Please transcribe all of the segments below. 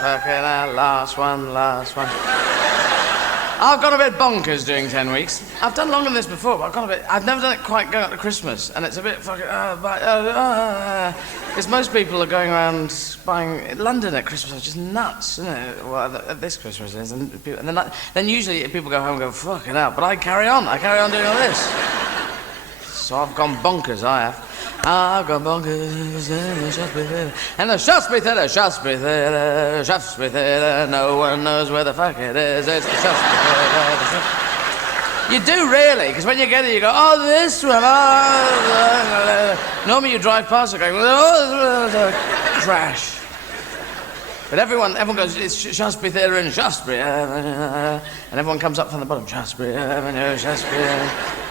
fucking hell, last one. I've got a bit bonkers doing 10 weeks. I've done longer than this before, but I've never done it quite going up to Christmas, and it's a bit fucking, because most people are going around buying, London at Christmas is just nuts, isn't it? Well, this Christmas is, and then usually people go home and go, fucking hell, but I carry on doing all this. So I've gone bonkers, I have. I've gone bonkers in the Shaftesbury Theatre. And the Shaftesbury Theatre, no one knows where the fuck it is, it's the Shaftesbury Theatre. You do really, because when you get it, you go, oh, this one, normally you drive past it going, oh, crash. But everyone goes, it's Shaftesbury Theatre in Shaftesbury, and everyone comes up from the bottom, Shaftesbury Avenue, Shaftesbury,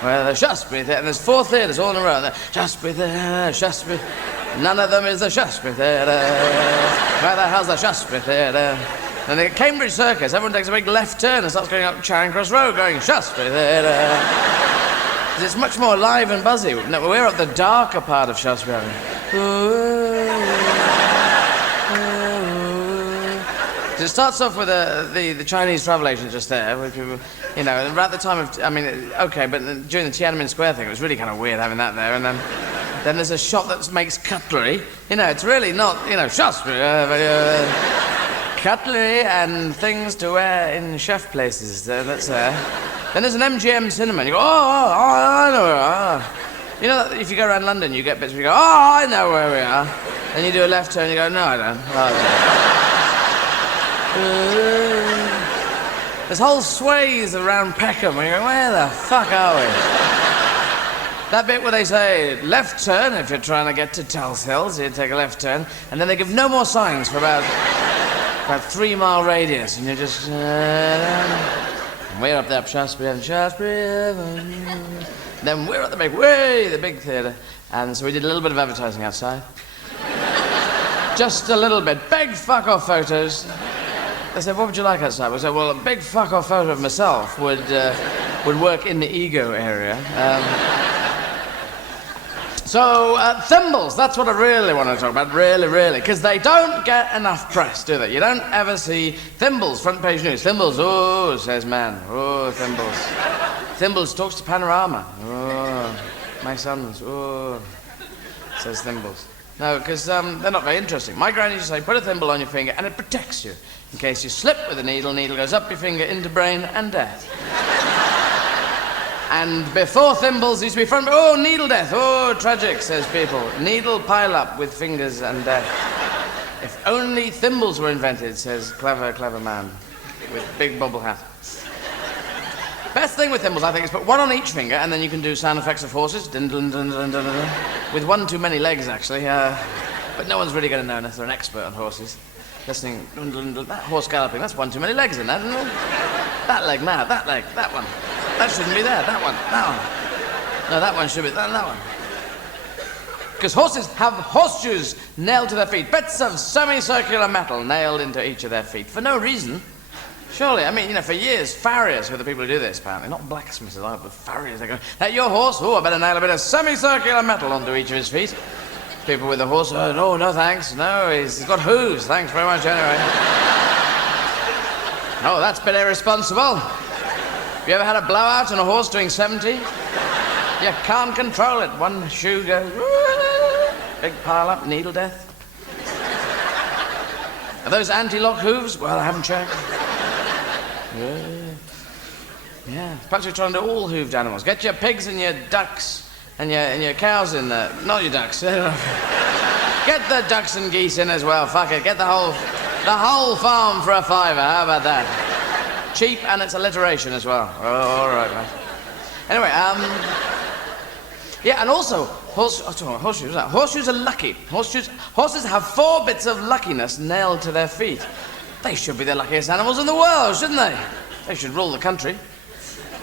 well, the Shaftesbury Theatre, and there's 4 theatres all in a row, the Shaftesbury Theatre, Shaftesbury, none of them is the Shaftesbury Theatre, where the hell's the Shaftesbury Theatre? And at Cambridge Circus, everyone takes a big left turn and starts going up Charing Cross Road, going Shaftesbury Theatre. It's much more live and buzzy. No, we're at the darker part of Shaftesbury Avenue. It starts off with the Chinese travel agent just there, with people, you know, about the time of, I mean, okay, but during the Tiananmen Square thing, it was really kind of weird having that there, and then there's a shop that makes cutlery. You know, it's really not, you know, Shaftesbury, cutlery and things to wear in chef places, that's there. Then there's an MGM cinema, and you go, I know where we are. You know, if you go around London, you get bits where you go, oh, I know where we are. Then you do a left turn, and you go, no, I don't. There's whole sways around Peckham, and you go, where the fuck are we? That bit where they say, left turn, if you're trying to get to Tulse Hills, you take a left turn, and then they give no more signs for about 3 mile radius, and you're just, we're up there up Shaftesbury Avenue. Then we're at the big theatre, and so we did a little bit of advertising outside. Just a little bit, big fuck off photos. They said, what would you like outside? We said, well, a big fuck-off photo of myself would work in the ego area. Thimbles, that's what I really want to talk about, really, because they don't get enough press, do they? You don't ever see Thimbles, front page news. Thimbles, oh, says man, oh, Thimbles. Thimbles talks to Panorama, oh, my sons, oh, says Thimbles. No, because they're not very interesting. My granny used to say, put a thimble on your finger and it protects you. In case you slip with a needle goes up your finger into brain and death. And before thimbles used to be front, oh, needle death, oh, tragic, says people. Needle pile up with fingers and death. If only thimbles were invented, says clever man with big bobble hat. Best thing with thimbles, I think, is put one on each finger, and then you can do sound effects of horses, dun, dun, dun, dun, dun, dun, with one too many legs, actually. But no one's really going to know unless they're an expert on horses. Listening, dun, dun, dun, that horse galloping, that's one too many legs in that, isn't it? That leg, now, that leg, that one. That shouldn't be there, that one. No, that one should be, that one. Because horses have horseshoes nailed to their feet, bits of semicircular metal nailed into each of their feet, for no reason. Surely, I mean, you know, for years, farriers were the people who do this, apparently. Not blacksmiths, but farriers. They go, that your horse? Oh, I better nail a bit of semicircular metal onto each of his feet. People with the horse, oh, no, thanks. No, he's got hooves. Thanks very much, anyway. Oh, that's a bit irresponsible. Have you ever had a blowout on a horse doing 70? You can't control it. One shoe goes, big pile up, needle death. Are those anti-lock hooves? Well, I haven't checked. Yeah. Perhaps you're trying to do all hooved animals. Get your pigs and your ducks and your cows in there. Not your ducks. Get the ducks and geese in as well. Fuck it. Get the whole farm for a $5. How about that? Cheap, and it's alliteration as well. Oh, all right, man. Anyway, yeah, and also horseshoes. Horseshoes are lucky. Horses have 4 bits of luckiness nailed to their feet. They should be the luckiest animals in the world, shouldn't they? They should rule the country.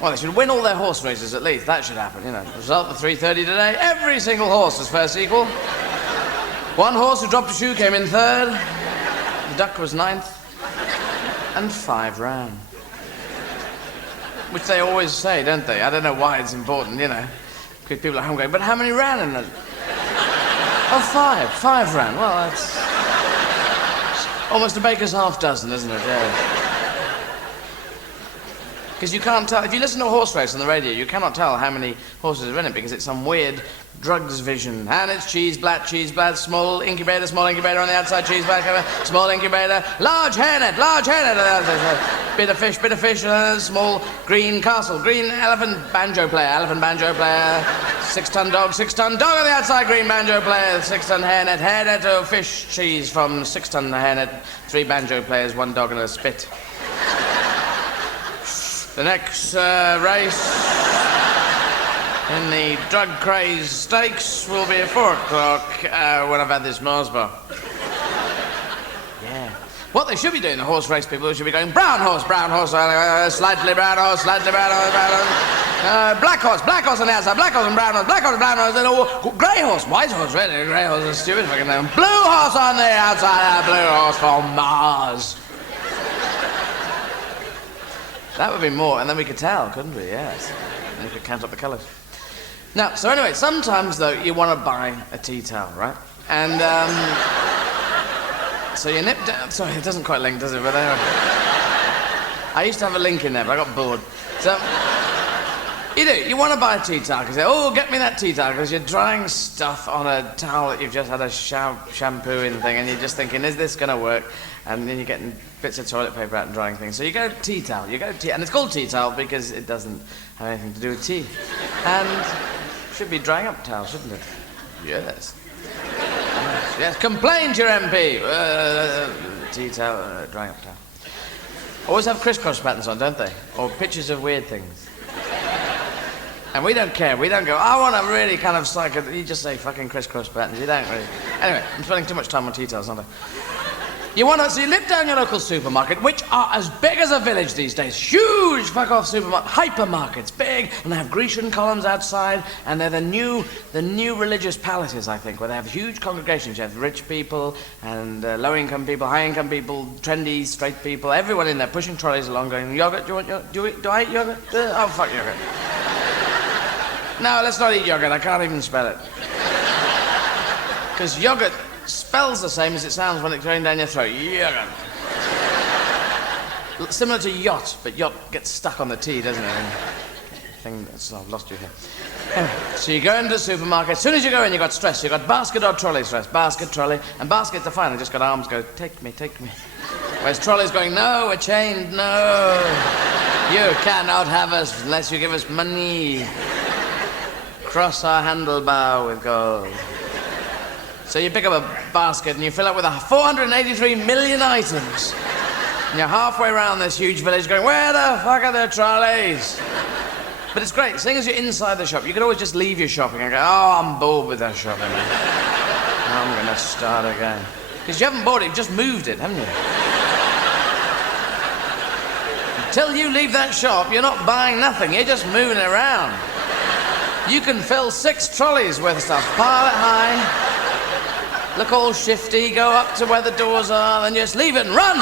Well, they should win all their horse races at least. That should happen, you know. Result, the 3:30 today, every single horse was first equal. One horse who dropped a shoe came in 3rd. The duck was 9th. And 5 ran. Which they always say, don't they? I don't know why it's important, you know. Because people at home going, but how many ran in it? Oh, 5. 5 ran. Well, that's... Almost a baker's half dozen, isn't it? Yeah. Because you can't tell, if you listen to a horse race on the radio, you cannot tell how many horses are in it because it's some weird drugs vision. And it's cheese, black, small incubator on the outside, cheese, black, small incubator, large hairnet on the outside, bit of fish, small green castle, green elephant banjo player, 6-ton dog on the outside, green banjo player, 6-ton hairnet to fish, cheese from 6-ton hairnet, 3 banjo players, 1 dog and a spit. The next race in the drug-crazed stakes will be at 4 o'clock when I've had this Mars bar. Yeah. What they should be doing, the horse race people, should be going brown horse, slightly brown horse, black horse on the outside, black horse and brown horse, then grey horse, white horse, really, grey horse is stupid fucking name. Blue horse on the outside, blue horse for Mars. That would be more, and then we could tell, couldn't we? Yes. And we could count up the colours. Now, so anyway, sometimes, though, you want to buy a tea towel, right? And, so you nip down... Sorry, it doesn't quite link, does it? But anyway. I used to have a link in there, but I got bored. So, you do. You want to buy a tea towel, because, oh, get me that tea towel, because you're drying stuff on a towel that you've just had a shampoo in thing, and you're just thinking, is this going to work? And then you're getting bits of toilet paper out and drying things. So you go tea towel, and it's called tea towel because it doesn't have anything to do with tea. And it should be drying up towel, shouldn't it? Yes. Yes, complain to your MP. Tea towel, drying up towel. Always have crisscross patterns on, don't they? Or pictures of weird things. And we don't care. We don't go, I want to really kind of psycho... You just say fucking crisscross patterns. You don't really... Anyway, I'm spending too much time on tea towels, aren't I? So you nip down your local supermarket, which are as big as a village these days. Huge fuck-off hypermarkets, big, and they have Grecian columns outside, and they're the new religious palaces, I think, where they have huge congregations. You have rich people, and low-income people, high-income people, trendy, straight people, everyone in there pushing trolleys along going, yogurt, do you want yogurt? Do I eat yogurt? Oh, fuck yogurt. No, let's not eat yogurt, I can't even spell it. Because yogurt spells the same as it sounds when it's going down your throat. Yogurt. Similar to yacht, but yacht gets stuck on the T, doesn't it? I've lost you here. Anyway, so you go into the supermarket. As soon as you go in, you've got stress. You've got basket or trolley stress. Basket, trolley. And baskets are fine. They've just got arms go, take me. Whereas trolley's going, no, we're chained, no. You cannot have us unless you give us money. Cross our handlebar with gold. So you pick up a basket and you fill it with 483 million items. And you're halfway around this huge village going, where the fuck are the trolleys? But it's great. Seeing as you're inside the shop, you could always just leave your shopping and go, oh, I'm bored with that shopping. I'm going to start again. Because you haven't bought it, you've just moved it, haven't you? Until you leave that shop, you're not buying nothing. You're just moving it around. You can fill 6 trolleys worth of stuff, pile it high, look all shifty, go up to where the doors are, then just leave it and run.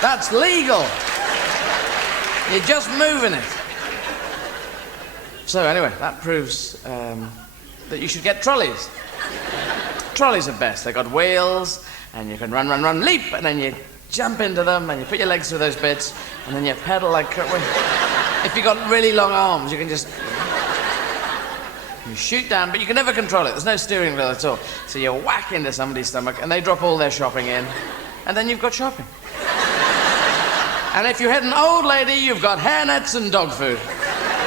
That's legal. You're just moving it. So anyway, that proves that you should get trolleys. Trolleys are best. They've got wheels, and you can run, leap, and then you jump into them, and you put your legs through those bits, and then you pedal like... If you've got really long arms, you can just... You shoot down, but you can never control it. There's no steering wheel at all. So you whack into somebody's stomach, and they drop all their shopping in, and then you've got shopping. And if you hit an old lady, you've got hairnets and dog food.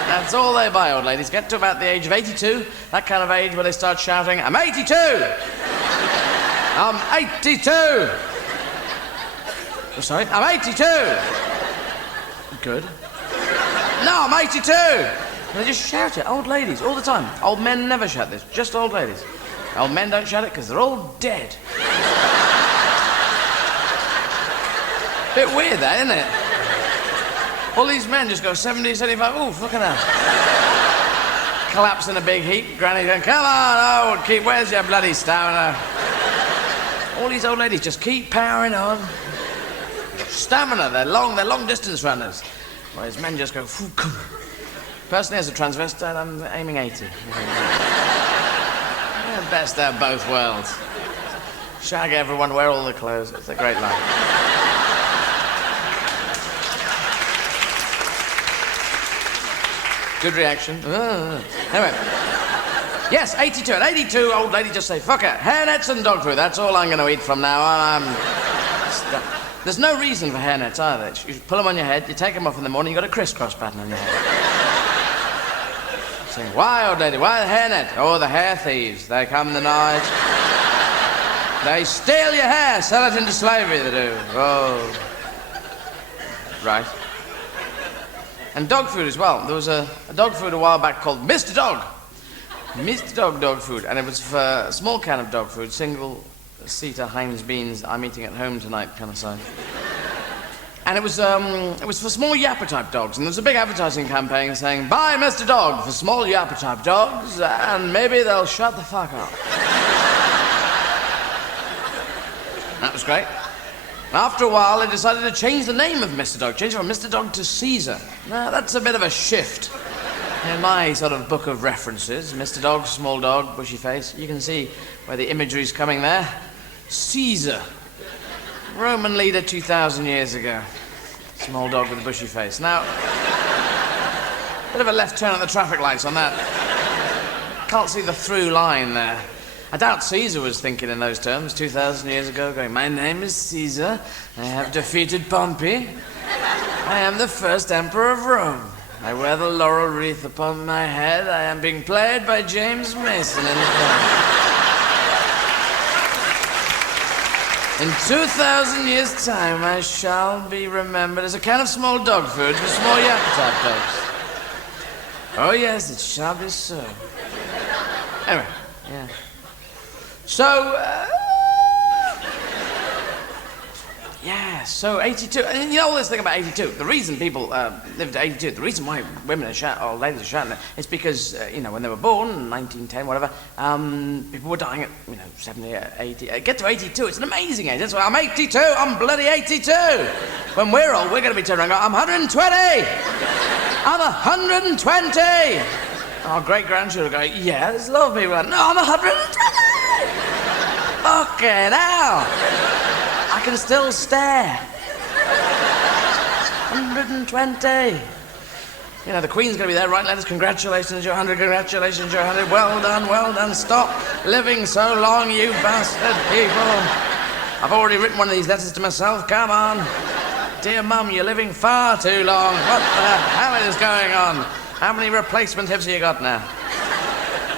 That's all they buy, old ladies. Get to about the age of 82, that kind of age where they start shouting, I'm 82! I'm 82! Oh, sorry, I'm 82! Good. No, I'm 82! And they just shout it, old ladies, all the time. Old men never shout this, just old ladies. Old men don't shout it because they're all dead. Bit weird, that, isn't it? All these men just go 70, 75, ooh, fucking hell. Collapse in a big heap, Granny going, come on, old keep, where's your bloody stamina? All these old ladies just keep powering on. Stamina, they're long distance runners. Whereas men just go, personally, as a transvestite, I'm aiming 80. Yeah, best out of both worlds. Shag everyone, wear all the clothes. It's a great line. Good reaction. Anyway. Yes, 82. At 82, old lady just say, fuck it. Hairnets and dog food. That's all I'm going to eat from now on. There's no reason for hairnets either. You pull them on your head, you take them off in the morning, you got a crisscross pattern on your head. Saying, why, old lady? Why the hairnet? Oh, the hair thieves. They come in the night. They steal your hair, sell it into slavery, they do. Oh. Right. And dog food as well. There was a dog food a while back called Mr. Dog. Mr. Dog food. And it was for a small can of dog food, single-seater Heinz beans, I'm eating at home tonight kind of size. And it was for small yapper-type dogs. And there was a big advertising campaign saying, buy Mr. Dog for small yapper-type dogs, and maybe they'll shut the fuck up. That was great. After a while, they decided to change the name of Mr. Dog, change it from Mr. Dog to Caesar. Now, that's a bit of a shift in my sort of book of references. Mr. Dog, small dog, bushy face. You can see where the imagery's coming there. Caesar. Roman leader 2,000 years ago. Small dog with a bushy face. Now, bit of a left turn at the traffic lights on that. Can't see the through line there. I doubt Caesar was thinking in those terms 2,000 years ago, going, my name is Caesar, I have defeated Pompey, I am the first emperor of Rome, I wear the laurel wreath upon my head, I am being played by James Mason in the film. In 2,000 years' time, I shall be remembered as a can of small dog food for small yapper-type dogs. Oh yes, it shall be so. Anyway, yeah. So, so 82, and you know all this thing about 82, the reason people live to 82, the reason why women are shouting, or ladies are shouting, is because, when they were born, 1910, whatever, people were dying at, 70, 80, get to 82, it's an amazing age, that's why I'm 82, I'm bloody 82. When we're old, we're going to be turning around, I'm 120, I'm 120. Our great-grandchildren go, yeah, there's a lot of people going, no, I'm 120. Okay, now. I can still stare. 120. The Queen's going to be there writing letters. Congratulations, you're 100. Congratulations, you're 100. Well done. Stop living so long, you bastard people. I've already written one of these letters to myself. Come on. Dear Mum, you're living far too long. What the hell is going on? How many replacement hips have you got now?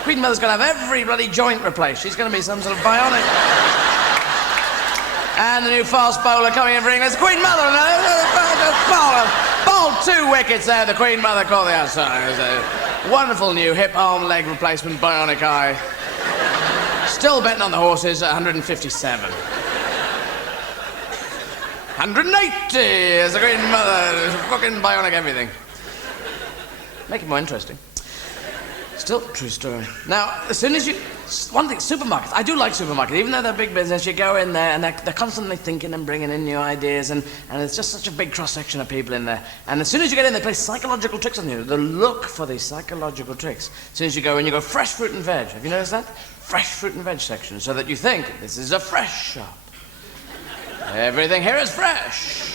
Queen Mother's going to have every bloody joint replaced. She's going to be some sort of bionic. And the new fast bowler coming in for England. Queen Mother, bowled 2 wickets there. The Queen Mother caught the outside. It was a wonderful new hip, arm, leg replacement, bionic eye. Still betting on the horses at 157. 180 as the Queen Mother. Fucking bionic everything. Make it more interesting. Still, true story. Now, as soon as one thing, supermarkets. I do like supermarkets, even though they're big business. You go in there and they're constantly thinking and bringing in new ideas, and there's just such a big cross-section of people in there. And as soon as you get in, they play psychological tricks on you. They look for these psychological tricks. As soon as you go in, you go fresh fruit and veg. Have you noticed that? Fresh fruit and veg section, so that you think this is a fresh shop. Everything here is fresh.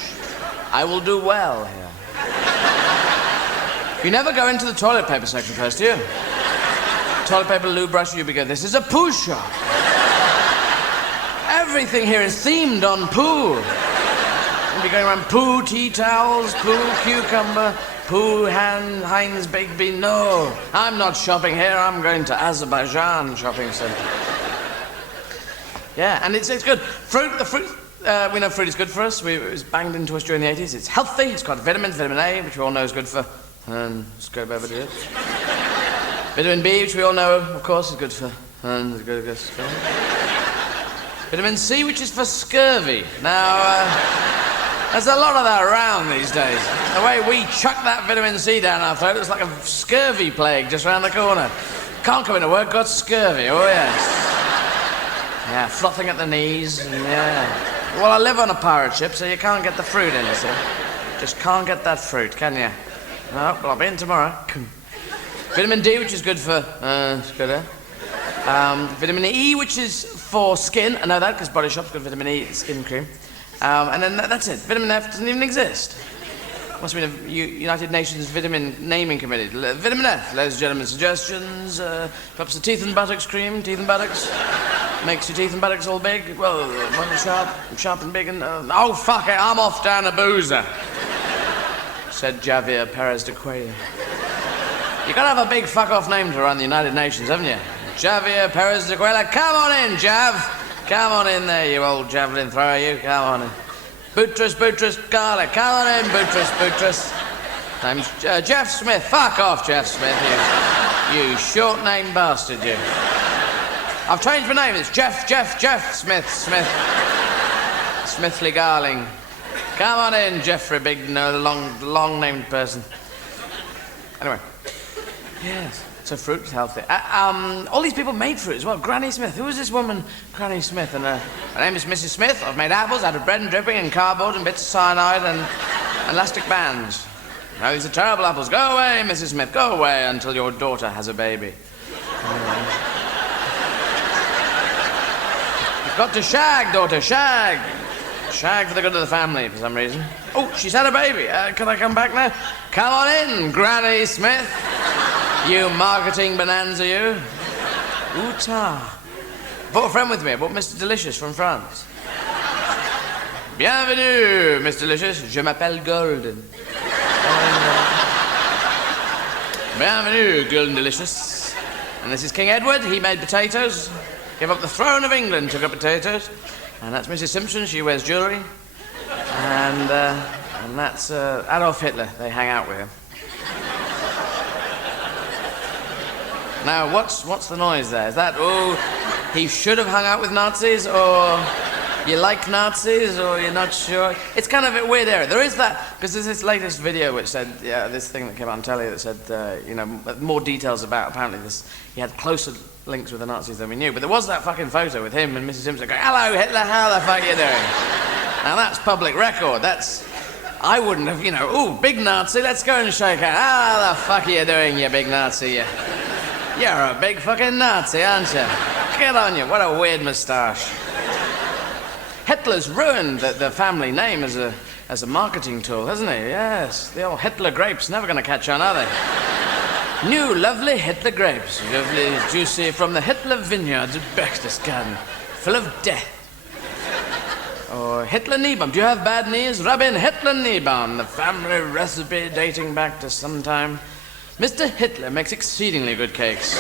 I will do well here. You never go into the toilet paper section first, do you? Toilet paper, loo brush, you go, this is a poo shop. Everything here is themed on poo. You'll be going around poo tea towels, poo cucumber, poo Heinz baked bean. No, I'm not shopping here, I'm going to Azerbaijan shopping centre. Yeah, and it's good. We know fruit is good for us. It was banged into us during the 80s. It's healthy, it's got vitamins, vitamin A, which we all know is good for... let's go over to it. Vitamin B, which we all know, of course, is good for... Vitamin C, which is for scurvy. Now, there's a lot of that around these days. The way we chuck that vitamin C down our throat, it's like a scurvy plague just around the corner. Can't come into work, got scurvy, oh yes. Yeah, frothing at the knees, and yeah. Well, I live on a pirate ship, so you can't get the fruit in, you see. Just can't get that fruit, can you? No, well, I'll be in tomorrow. Vitamin D, which is good for... it's good, eh? Vitamin E, which is for skin. I know that because Body Shop's got vitamin E skin cream. And then that's it. Vitamin F doesn't even exist. Must have been a United Nations Vitamin Naming Committee. Vitamin F, ladies and gentlemen, suggestions. Perhaps the teeth and buttocks cream, teeth and buttocks. Makes your teeth and buttocks all big. Well, sharp and big and... oh, fuck it, I'm off down a boozer, said Javier Perez de Cuellar. You gotta have a big fuck-off name to run the United Nations, haven't you? Javier Perez de Cuellar. Come on in, Jav. Come on in there, you old javelin thrower, you. Come on in. Boutros, Garlic. Come on in, Boutros. Name's Jeff Smith. Fuck off, Jeff Smith, you short-named bastard, you. I've changed my name. It's Jeff Smith. Smithley Garling. Come on in, Jeffrey, big, long-named person. Anyway. Yes. So fruit is healthy. All these people made fruit as well. Granny Smith. Who was this woman, Granny Smith? And my name is Mrs. Smith. I've made apples out of bread and dripping and cardboard and bits of cyanide and elastic bands. No, these are terrible apples. Go away, Mrs. Smith. Go away until your daughter has a baby. You've got to shag, daughter, shag. Shag for the good of the family, for some reason. Oh, she's had a baby. Can I come back now? Come on in, Granny Smith. You marketing bonanza, you. Oota. Brought a friend with me. I brought Mr. Delicious from France. Bienvenue, Mr. Delicious. Je m'appelle Golden. Bienvenue, Golden Delicious. And this is King Edward. He made potatoes. Gave up the throne of England, took up potatoes. And that's Mrs. Simpson. She wears jewellery. And that's Adolf Hitler. They hang out with him. Now, what's the noise there? Is that, oh, he should have hung out with Nazis, or you like Nazis, or you're not sure? It's kind of a weird area. There is that, because there's this latest video which said, this thing that came out on telly that said, more details about, apparently he had closer links with the Nazis than we knew. But there was that fucking photo with him and Mrs. Simpson going, hello, Hitler, how the fuck are you doing? Now, that's public record. I wouldn't have, ooh, big Nazi, let's go and shake hands. How the fuck are you doing, you big Nazi? You're a big fucking Nazi, aren't you? Get on you. What a weird moustache. Hitler's ruined the family name as a marketing tool, hasn't he? Yes. The old Hitler grapes never going to catch on, are they? New, lovely Hitler grapes. Lovely, juicy from the Hitler vineyards of Berchtesgaden. Full of death. Or Hitler knee balm. Do you have bad knees? Rub in Hitler knee balm. The family recipe dating back to some time. Mr. Hitler makes exceedingly good cakes.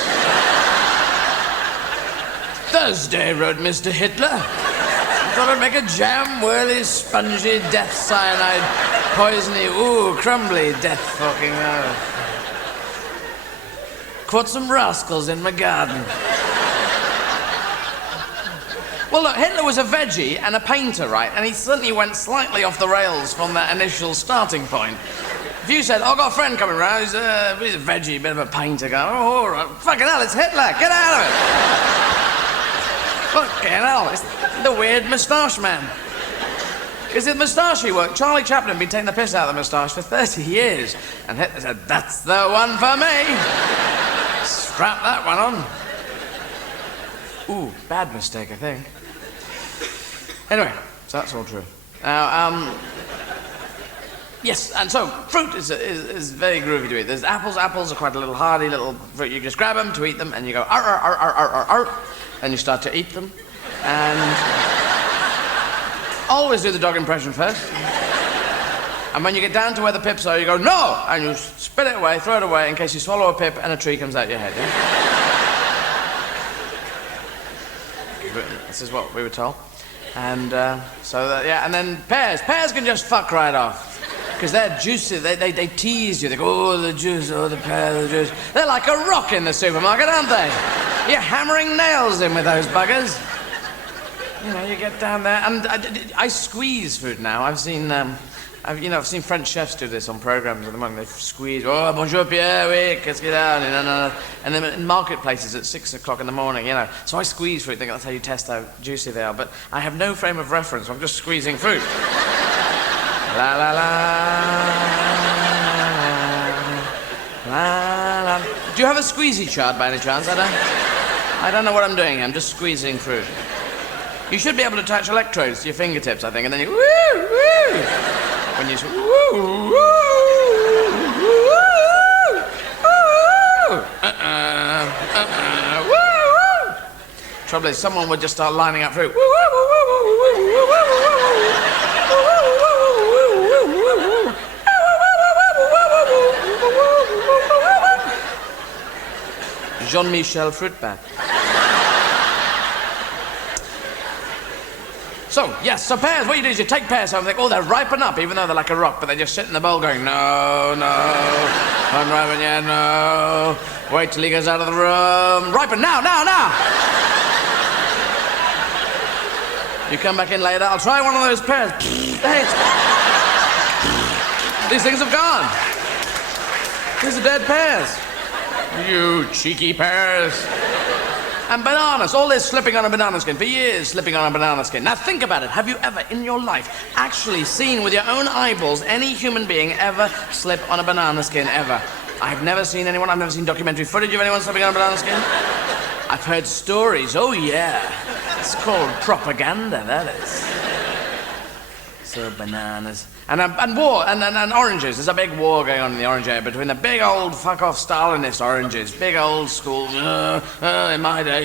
Thursday, wrote Mr. Hitler. Thought I'd make a jam, whirly, spongy, death cyanide, poisony, ooh, crumbly, death fucking Caught some rascals in my garden. Well, look, Hitler was a veggie and a painter, right? And he certainly went slightly off the rails from that initial starting point. If you said, oh, I've got a friend coming round, he's a veggie, a bit of a painter guy. Oh, all right. Fucking hell, it's Hitler. Get out of it. Fucking hell, it's the weird moustache man. Because the moustache he worked, Charlie Chaplin had been taking the piss out of the moustache for 30 years. And Hitler said, that's the one for me. Strap that one on. Ooh, bad mistake, I think. Anyway, so that's all true. Now, yes, and so fruit is very groovy to eat. There's apples. Apples are quite a little hardy little fruit. You just grab them to eat them, and you go, ar, ar, ar, ar, ar, ar, ar, and you start to eat them. And always do the dog impression first. And when you get down to where the pips are, you go, no! And you spit it away, throw it away, in case you swallow a pip and a tree comes out your head, yeah? This is what we were told. And and then pears. Pears can just fuck right off. Because they're juicy, they tease you. They go, oh, the juice, oh, the pear, the juice. They're like a rock in the supermarket, aren't they? You're hammering nails in with those buggers. You get down there, and I squeeze fruit now. I've seen French chefs do this on programs at the moment. They squeeze, oh, bonjour Pierre, oui, qu'est-ce qu'il y a? And then in marketplaces at 6 o'clock in the morning, So I squeeze fruit, thinking that's how you test how juicy they are. But I have no frame of reference, I'm just squeezing fruit. La la la, la la. Do you have a squeezy chart by any chance? I don't. I don't know what I'm doing. I'm just squeezing fruit. You should be able to attach electrodes to your fingertips, I think, and then you woo, woo. When you woo, woo, woo, woo. Trouble is, someone would just start lining up fruit. Jean-Michel Fruitbat. So, yes, so pears, what you do is you take pears home and think, oh, they're ripen up, even though they're like a rock, but they just sit in the bowl going, no, unripen yet, no. Wait till he goes out of the room. Ripen now. You come back in later, I'll try one of those pears. These things have gone. These are dead pears. You cheeky pears. And bananas, all this slipping on a banana skin, for years slipping on a banana skin. Now think about it, have you ever in your life actually seen with your own eyeballs any human being ever slip on a banana skin, ever? I've never seen anyone, I've never seen documentary footage of anyone slipping on a banana skin. I've heard stories, oh yeah. It's called propaganda, that is. So bananas. And war, and oranges. There's a big war going on in the orange area between the big old fuck-off Stalinist oranges, big old school, in my day,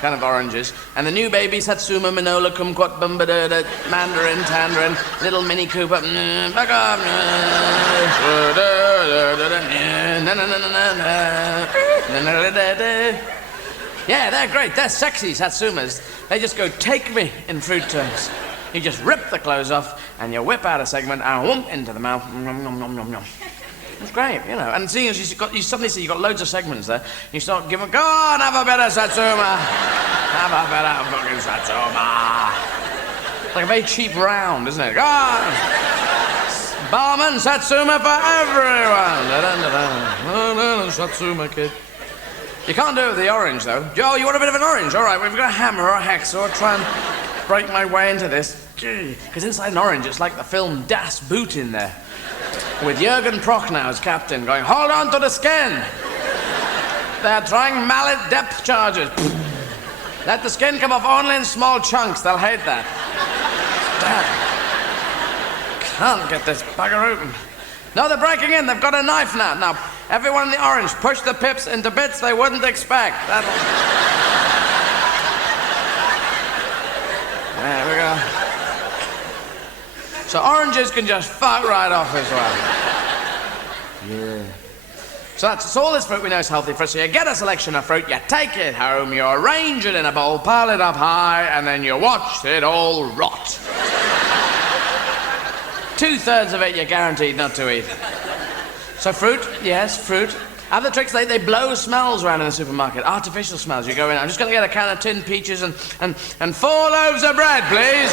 kind of oranges, and the new baby Satsuma, Minola, Kumquat, Bumbada, Mandarin, Tandarin, little Mini Cooper, back up, yeah, they're great. They're sexy Satsumas. They just go take me in fruit terms. You just rip the clothes off and you whip out a segment and whoomp into the mouth. Nom, nom, nom, nom, nom. It's great, you know. And seeing as you suddenly see you've got loads of segments there, you start giving, go on, have a bit of Satsuma. Have a bit of fucking Satsuma. It's like a very cheap round, isn't it? Go on. Barman, Satsuma for everyone. Satsuma, kid. You can't do it with the orange, though. Joe, you want a bit of an orange? All right, we've got a hammer or a hacksaw. Try and break my way into this. Because inside an orange, it's like the film Das Boot in there. With Jürgen Prochnow as captain, going, hold on to the skin. They're trying mallet depth charges. Let the skin come off only in small chunks. They'll hate that. Damn. Can't get this bugger open. No, they're breaking in. They've got a knife now. Now, everyone in the orange, push the pips into bits they wouldn't expect. There we go. So oranges can just fuck right off as well. Yeah. So all this fruit we know is healthy for us. So you get a selection of fruit, you take it home, you arrange it in a bowl, pile it up high, and then you watch it all rot. 2/3 of it you're guaranteed not to eat. So fruit, yes, fruit. Other tricks, they blow smells around in the supermarket, artificial smells. You go in, I'm just going to get a can of tinned peaches and 4 loaves of bread, please.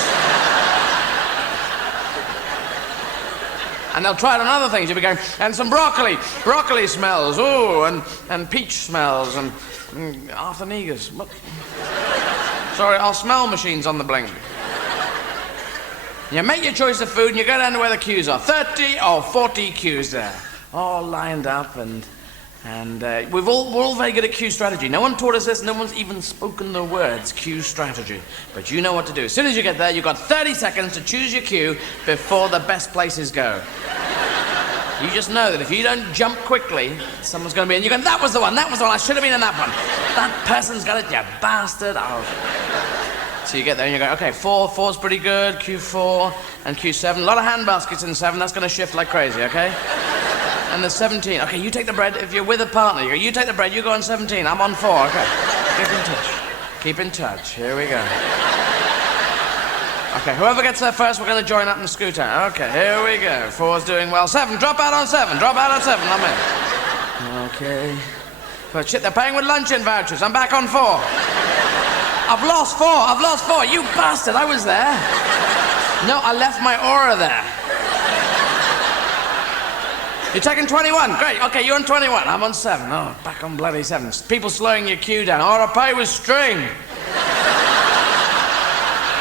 And they'll try it on other things. You'll be going, and some broccoli smells, ooh, and peach smells, and Arthur Negus. What? Sorry, our smell machine's on the blink. You make your choice of food and you go down to where the queues are. 30 or 40 queues there, all lined up, and we're all very good at queue strategy. No one taught us this, no one's even spoken the words queue strategy. But you know what to do. As soon as you get there, you've got 30 seconds to choose your queue before the best places go. You just know that if you don't jump quickly, someone's going to be in. You're going, that was the one, I should have been in that one. That person's got it, you bastard. Oh. So you get there and you go, okay, 4's pretty good, Q4 and Q7. A lot of hand baskets in 7, that's going to shift like crazy, okay? And there's 17. Okay, you take the bread. If you're with a partner, you go, you take the bread, you go on 17. I'm on 4, okay. Keep in touch. Keep in touch. Here we go. Okay, whoever gets there first, we're going to join up in the scooter. Okay, here we go. 4's doing well. 7, drop out on 7. Drop out on 7, I'm in. Okay. But shit, they're paying with luncheon vouchers. I'm back on 4. I've lost 4. You bastard, I was there. No, I left my aura there. You're taking 21, great. Okay, you're on 21, I'm on 7. Oh, back on bloody 7. People slowing your queue down. Oh, to pay with string.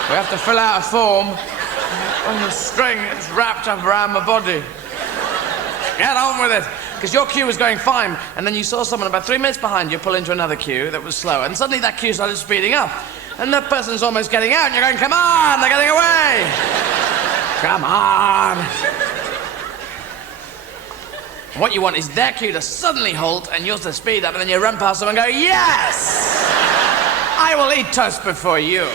We have to fill out a form. On the string, it's wrapped up around my body. Get on with it. Because your queue was going fine, and then you saw someone about 3 minutes behind you pull into another queue that was slow, and suddenly that queue started speeding up. And that person's almost getting out, and you're going, come on, they're getting away! Come on! What you want is their queue to suddenly halt and yours to speed up, and then you run past them and go, yes! I will eat toast before you.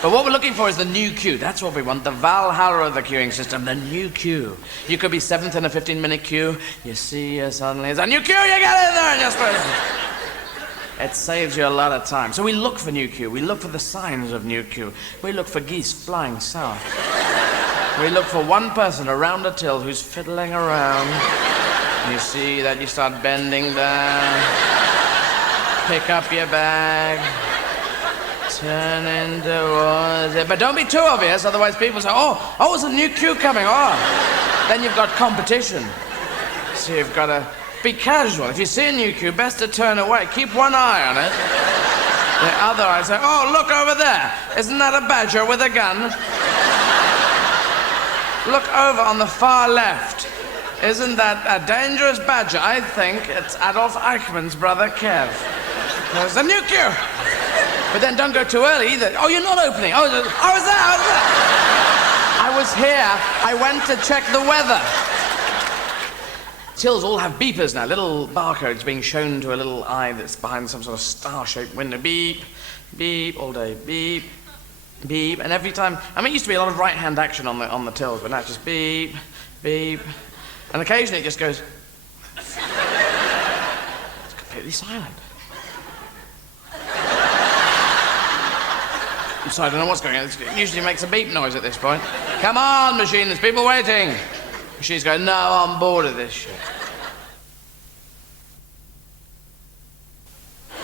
But what we're looking for is the new queue. That's what we want, the Valhalla of the queuing system, the new queue. You could be 7th in a 15-minute queue. You see suddenly there's a new queue, you get in there and you're supposed to... It saves you a lot of time. So we look for new queue. We look for the signs of new queue. We look for geese flying south. We look for one person around a till who's fiddling around. You see that, you start bending down. Pick up your bag. Turn in towards it. But don't be too obvious, otherwise people say, oh, there's a new queue coming. Oh, then you've got competition. So you've got to be casual. If you see a new queue, best to turn away. Keep one eye on it. The other eye say, oh, look over there. Isn't that a badger with a gun? Look over on the far left. Isn't that a dangerous badger? I think it's Adolf Eichmann's brother, Kev. There's a new queue. But then don't go too early either. Oh, you're not opening. Oh, I was there. I was here. I went to check the weather. Tills all have beepers now, little barcodes being shown to a little eye that's behind some sort of star-shaped window. Beep, beep, all day. Beep, beep. And every time, I mean, it used to be a lot of right-hand action on the tills, but now it's just beep, beep. And occasionally it just goes... It's completely silent. So I don't know what's going on. It usually makes a beep noise at this point. Come on, machine, there's people waiting. She's going, no, I'm bored of this shit.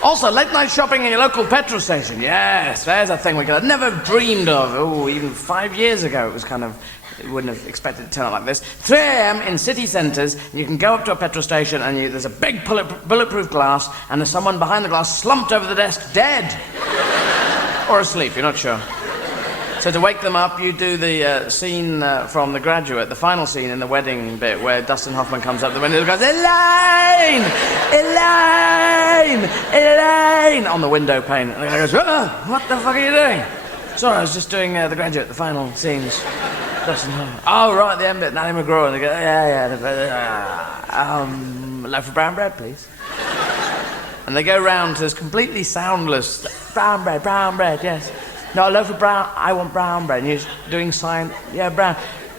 Also, late night shopping in your local petrol station. Yes, there's a thing we could have never dreamed of. Oh, even 5 years ago it was kind of, you wouldn't have expected it to turn out like this. 3 a.m. in city centres, you can go up to a petrol station and there's a big bulletproof glass and there's someone behind the glass slumped over the desk, dead. Or asleep, you're not sure. So to wake them up, you do the scene from The Graduate, the final scene in the wedding bit where Dustin Hoffman comes up the window and goes, Elaine! Elaine! Elaine! On the window pane. And the guy goes, what the fuck are you doing? Sorry, I was just doing The Graduate, the final scenes. Dustin Hoffman. Oh, right, the end bit, Natalie McGraw. And they go, loaf of brown bread, please. And they go round to this completely soundless, brown bread, yes. No, a loaf of brown, I want brown bread. And you're doing sign, yeah, brown.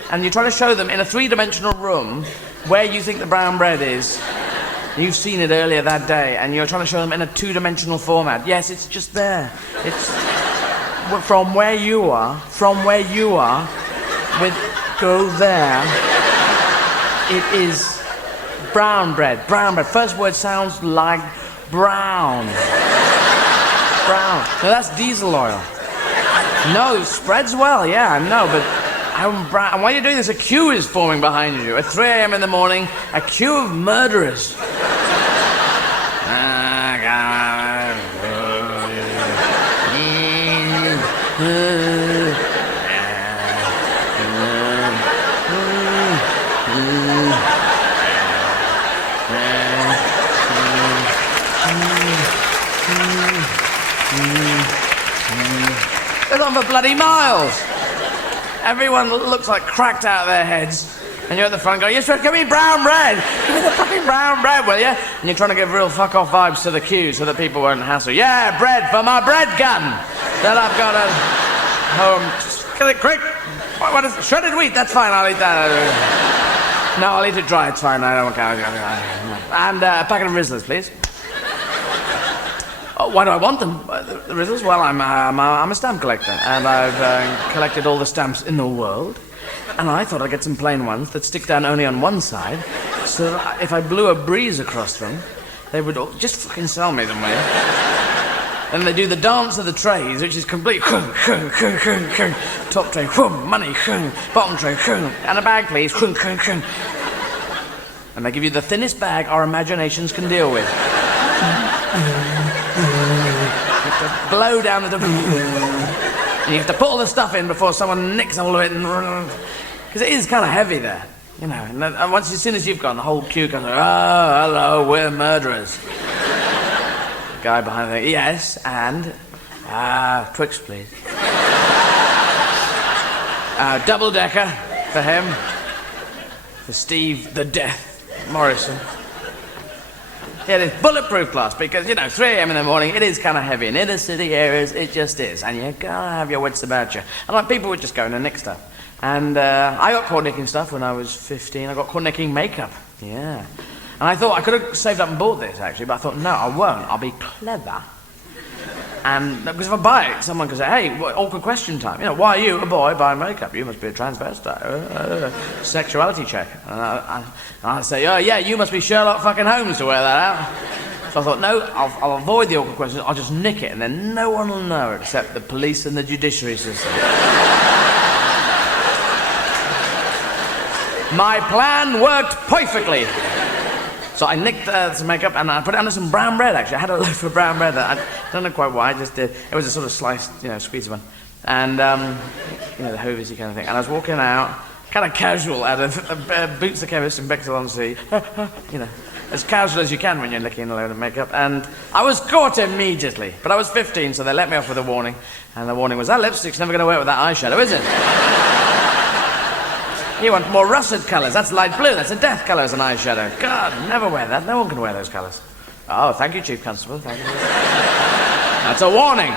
And you try to show them in a 3-dimensional room where you think the brown bread is. You've seen it earlier that day, and you're trying to show them in a 2-dimensional format. Yes, it's just there. It's from where you are, go there. It is brown bread. First word sounds like brown. Brown. No, that's diesel oil. No, spreads well, yeah, I know, but I'm brown. And while you're doing this, a queue is forming behind you. At 3 a.m. in the morning, a queue of murderers. On for bloody miles. Everyone looks like cracked out of their heads. And you're at the front going, yes, give me brown bread. Give me the fucking brown bread, will you? And you're trying to give real fuck-off vibes to the queue so that people won't hassle. Yeah, bread for my bread gun that I've got at home. Just get it quick. What is it? Shredded wheat, that's fine, I'll eat that. No, I'll eat it dry, it's fine, I don't care. And a packet of Rizzlers, please. Oh, why do I want them? The Rizzles? Well, I'm a stamp collector, and I've collected all the stamps in the world, and I thought I'd get some plain ones that stick down only on one side, so that if I blew a breeze across them, they would all just fucking sell me them, will you? Then they do the dance of the trays, which is complete top tray, money, bottom tray, and a bag, please, and they give you the thinnest bag our imaginations can deal with. You have to blow down the... And you have to put all the stuff in before someone nicks all of it. Because it is kind of heavy there. You know, and once, as soon as you've gone, the whole queue goes, oh, hello, we're murderers. The guy behind the thing, yes, and, Twix, please. Double-decker for him. For Steve the Death Morrison. Yeah, it's bulletproof glass because, 3 a.m. in the morning, it is kind of heavy. In inner city areas, it just is. And you gotta have your wits about you. And like, people would just go in and nick stuff. And I got caught nicking stuff when I was 15. I got caught nicking makeup. Yeah. And I thought I could have saved up and bought this, actually, but I thought, no, I won't. I'll be clever. And because if I buy it, someone could say, hey, awkward question time. Why are you, a boy, buying makeup? You must be a transvestite. Sexuality check. And I say, oh, yeah, you must be Sherlock fucking Holmes to wear that out. So I thought, no, I'll avoid the awkward questions. I'll just nick it, and then no one will know except the police and the judiciary system. My plan worked perfectly. So I nicked some makeup and I put it under some brown bread, actually. I had a loaf of brown bread that I don't know quite why, I just did. It was a sort of sliced, squeezy one. And, the Hovisy kind of thing. And I was walking out, kind of casual, out of Boots the Chemist in Bexhill-on-Sea. As casual as you can when you're nicking a load of makeup. And I was caught immediately. But I was 15, so they let me off with a warning. And the warning was, that lipstick's never going to work with that eyeshadow, is it? You want more russet colours. That's light blue. That's a death colour as an eyeshadow. God, never wear that. No one can wear those colours. Oh, thank you, Chief Constable. Thank you. That's a warning.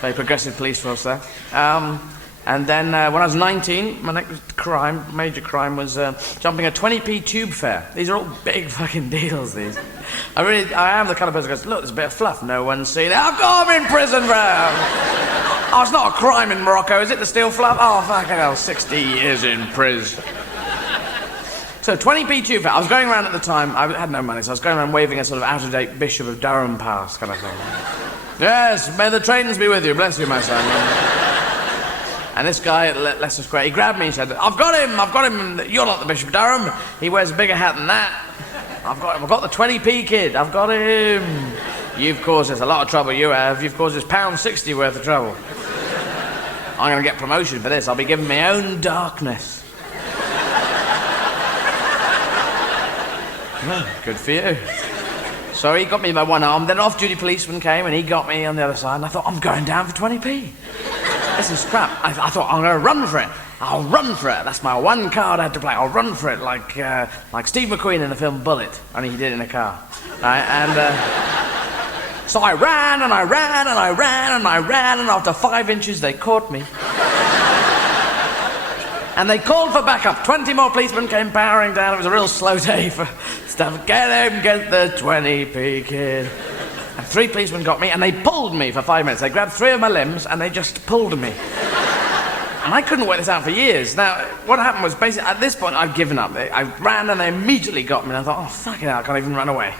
Very progressive police force there. And then when I was 19, my next major crime, was jumping a 20p tube fare. These are all big fucking deals, these. I am the kind of person who goes, look, there's a bit of fluff. No one's seen it. I'm in prison, bro. Oh, it's not a crime in Morocco, is it, to steal fluff? Oh, fucking hell, 60 years in prison. So, 20p tube fare. I was going around at the time, I had no money, so I was going around waving a sort of out-of-date Bishop of Durham pass kind of thing. Yes, may the trains be with you, bless you, my son. And this guy at Leicester Square, he grabbed me and said, I've got him, you're not the Bishop of Durham. He wears a bigger hat than that. I've got the 20p kid, I've got him. You've caused us a lot of trouble, you have. You've caused us £1.60 worth of trouble. I'm going to get promotion for this. I'll be given my own darkness. Well, good for you. So he got me by one arm, then an off-duty policeman came and he got me on the other side, and I thought, I'm going down for 20p. This is crap. I thought, I'm going to run for it. I'll run for it. That's my one card I had to play. I'll run for it like Steve McQueen in the film Bullet, only he did it in a car. Right? And so I ran, and I ran, and I ran, and I ran, and after 5 inches, they caught me. And they called for backup. 20 more policemen came powering down. It was a real slow day for stuff. Get him, get the 20p kid. And 3 policemen got me, and they pulled me for 5 minutes. They grabbed 3 of my limbs, and they just pulled me. And I couldn't work this out for years. Now, what happened was, basically, at this point, I'd given up. I ran, and they immediately got me, and I thought, oh, fucking hell, I can't even run away.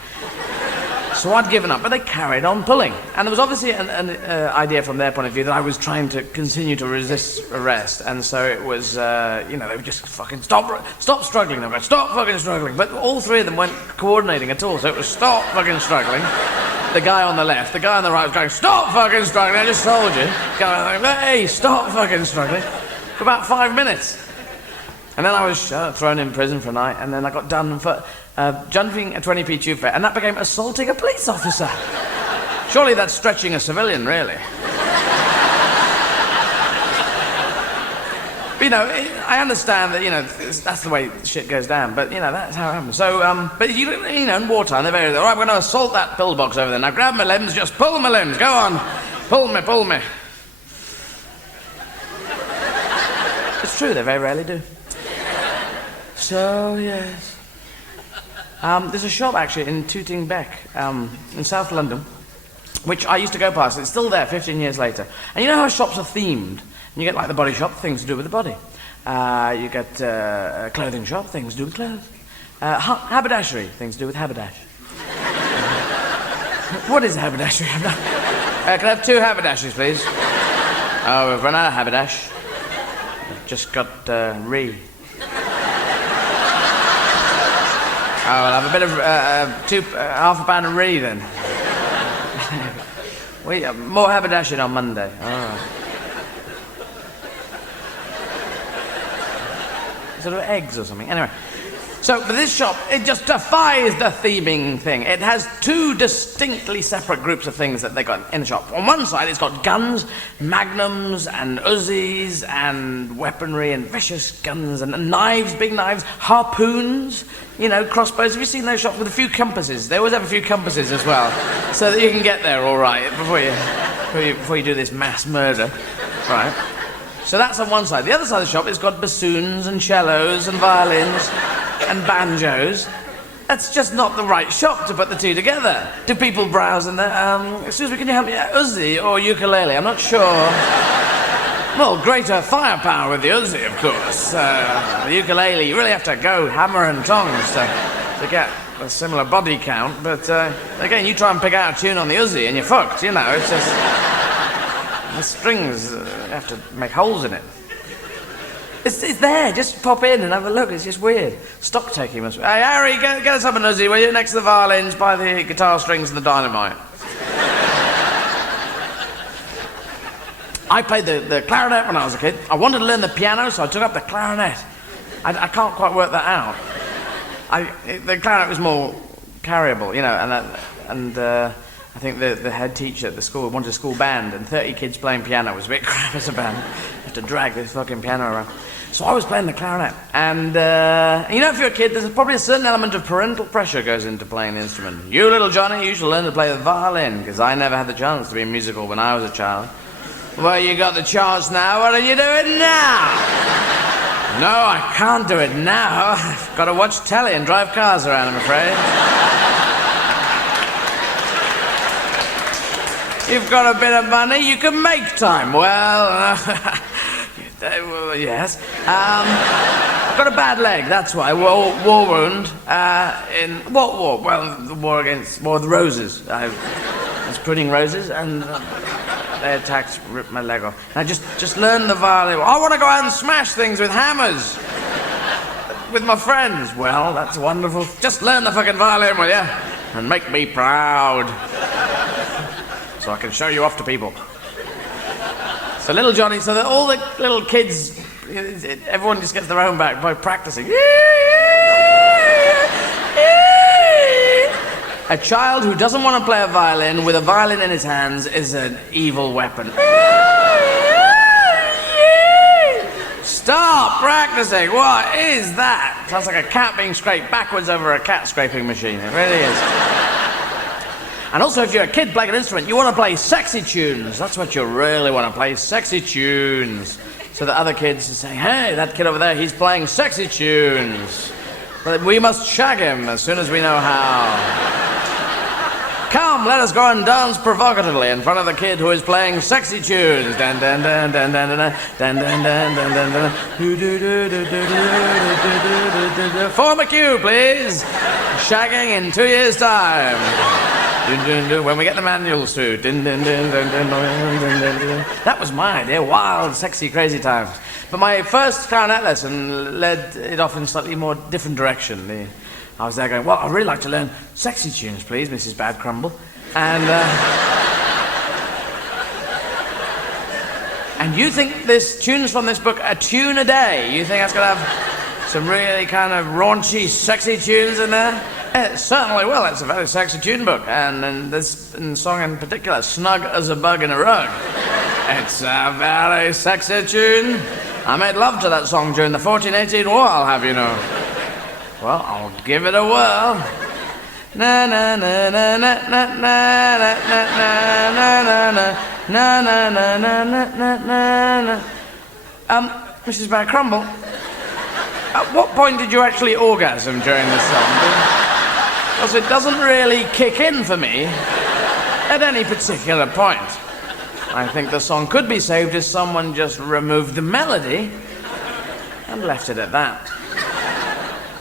So I'd given up, but they carried on pulling. And there was obviously an idea from their point of view that I was trying to continue to resist arrest. And so it was, they would just fucking stop struggling. They would go, stop fucking struggling. But all 3 of them weren't coordinating at all. So it was stop fucking struggling. The guy on the left, the guy on the right was going, stop fucking struggling. I just told you. Going, hey, stop fucking struggling. For about 5 minutes. And then I was thrown in prison for a night, and then I got done for jumping a 20p tube fare, and that became assaulting a police officer. Surely that's stretching a civilian, really. But, I understand that, that's the way shit goes down, but, that's how it happens. So, but, in wartime, they're very, all right, we're going to assault that pillbox over there. Now grab my limbs, just pull my limbs, go on. Pull me. It's true, they very rarely do. So, yes. There's a shop, actually, in Tooting Bec, in South London, which I used to go past. It's still there 15 years later. And you know how shops are themed? And you get, like, the body shop, things to do with the body. You get a clothing shop, things to do with clothes. Haberdashery, things to do with haberdash. What is a haberdashery? Can I have 2 haberdasheries, please? Oh, we've run out of haberdash. I've just got Ree. Oh, I'll have a bit of half a pound of Ree then. More haberdashing on Monday. All right. sort of eggs or something. Anyway. So for this shop, it just defies the theming thing. It has two distinctly separate groups of things that they got in the shop. On one side, it's got guns, magnums and Uzis and weaponry and vicious guns and knives, big knives, harpoons, crossbows. Have you seen those shops with a few compasses? They always have a few compasses as well, so that you can get there all right before you do this mass murder, right? So that's on one side. The other side of the shop, it's got bassoons and cellos and violins and banjos. That's just not the right shop to put the two together. Do people browse in there? Excuse me, can you help me? Uzi or ukulele? I'm not sure. Well, greater firepower with the Uzi, of course. The ukulele, you really have to go hammer and tongs to get a similar body count. But again, you try and pick out a tune on the Uzi and you're fucked, It's just... the strings, you have to make holes in it. It's there, just pop in and have a look, it's just weird. Stock taking must be... Hey, Harry, get us up an Uzi, will you? Next to the violins, by the guitar strings and the dynamite. I played the clarinet when I was a kid. I wanted to learn the piano, so I took up the clarinet. I can't quite work that out. The clarinet was more carryable, and I think the head teacher at the school wanted a school band, and 30 kids playing piano was a bit crap as a band. You have to drag this fucking piano around. So I was playing the clarinet, and if you're a kid, there's probably a certain element of parental pressure goes into playing the instrument. You, little Johnny, you should learn to play the violin, because I never had the chance to be musical when I was a child. Well, you got the chance now, why don't you do it now? No, I can't do it now. I've got to watch telly and drive cars around, I'm afraid. You've got a bit of money, you can make time. Well, yes. I've got a bad leg, that's why. War wound. In what war? Well, the War of the Roses. I was pruning roses and they attacked, ripped my leg off. And I just learned the violin. I want to go out and smash things with hammers. With my friends. Well, that's wonderful. Just learn the fucking violin, will you? And make me proud. So I can show you off to people. So little Johnny, so that all the little kids, everyone just gets their own back by practicing. A child who doesn't want to play a violin with a violin in his hands is an evil weapon. Stop practicing! What is that? Sounds like a cat being scraped backwards over a cat scraping machine. It really is. And also, if you're a kid playing an instrument, you want to play sexy tunes. That's what you really want to play, sexy tunes. So that other kids are saying, hey, that kid over there, he's playing sexy tunes. But we must shag him as soon as we know how. Come, let us go and dance provocatively in front of the kid who is playing sexy tunes. Dun dun dun dun dun dun dun dun dun dun dun dun. Form a cue, please. Shagging in 2 years' time. When we get the manuals through. That was my idea. Wild, sexy, crazy times. But my first clarinet lesson led it off in a slightly more different direction. I was there going, well, I'd really like to learn sexy tunes, please, Mrs. Bad Crumble. And you think this tunes from this book, a tune a day, you think that's going to have some really kind of raunchy, sexy tunes in there? It certainly will. It's a very sexy tune book. And this song in particular, Snug as a Bug in a Rug. It's a very sexy tune. I made love to that song during the 1418 war, I'll have you know. Well, I'll give it a whirl. Na na na na na na na na na na na na na na na na. Mrs. Bad Crumble, at what point did you actually orgasm during this song? Because it doesn't really kick in for me at any particular point. I think the song could be saved if someone just removed the melody and left it at that.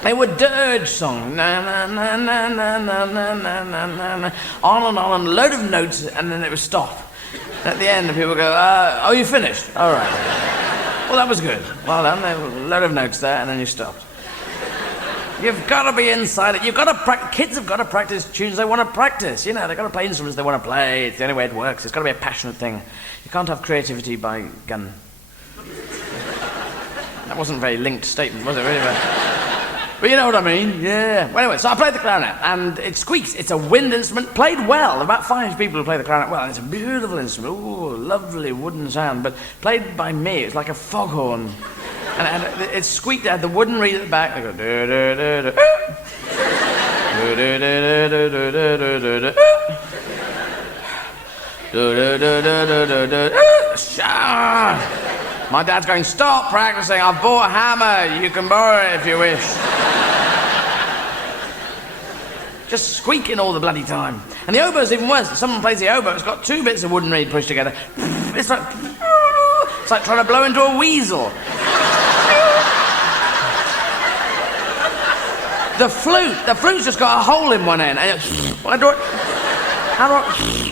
They were dirge songs, na na na na na na na na na na, on and on, a load of notes, and then it would stop. At the end, people go, "Oh, you finished? All right. Well, that was good. Well done. There were a load of notes there, and then you stopped." You've got to be inside it. You've got to practice. Kids have got to practice tunes they want to practice. You know, they've got to play instruments they want to play. It's the only way it works. It's got to be a passionate thing. You can't have creativity by gun. That wasn't a very linked statement, was it, really? But you know what I mean, yeah. Well, anyway, so I played the clarinet, and it squeaks. It's a wind instrument, played well. About 5 people who play the clarinet well, and it's a beautiful instrument. Ooh, lovely wooden sound, but played by me, it's like a foghorn. And it squeaked, it had the wooden reed at the back, they go, do-do-do-do. Do-do-do-do-do-do-do-do-do. Do-do-do-do-do-do-do. My dad's going, stop practicing, I've bought a hammer, you can borrow it if you wish. Just squeaking all the bloody time. And the oboe's even worse. If someone plays the oboe, it's got 2 bits of wooden reed pushed together. It's like trying to blow into a weasel. The flute's just got a hole in one end. And how do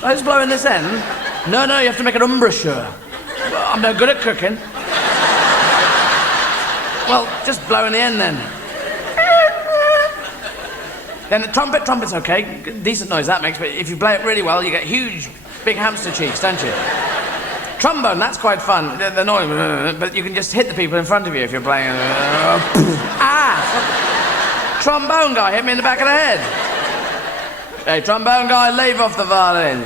I just blow in this end? No, you have to make an embouchure. I'm no good at cooking. Well, just blow in the end then. Then the trumpet's okay, decent noise that makes, but if you play it really well, you get huge, big hamster cheeks, don't you? Trombone, that's quite fun. The noise, but you can just hit the people in front of you if you're playing. Trombone guy hit me in the back of the head. Hey, trombone guy, leave off the violins.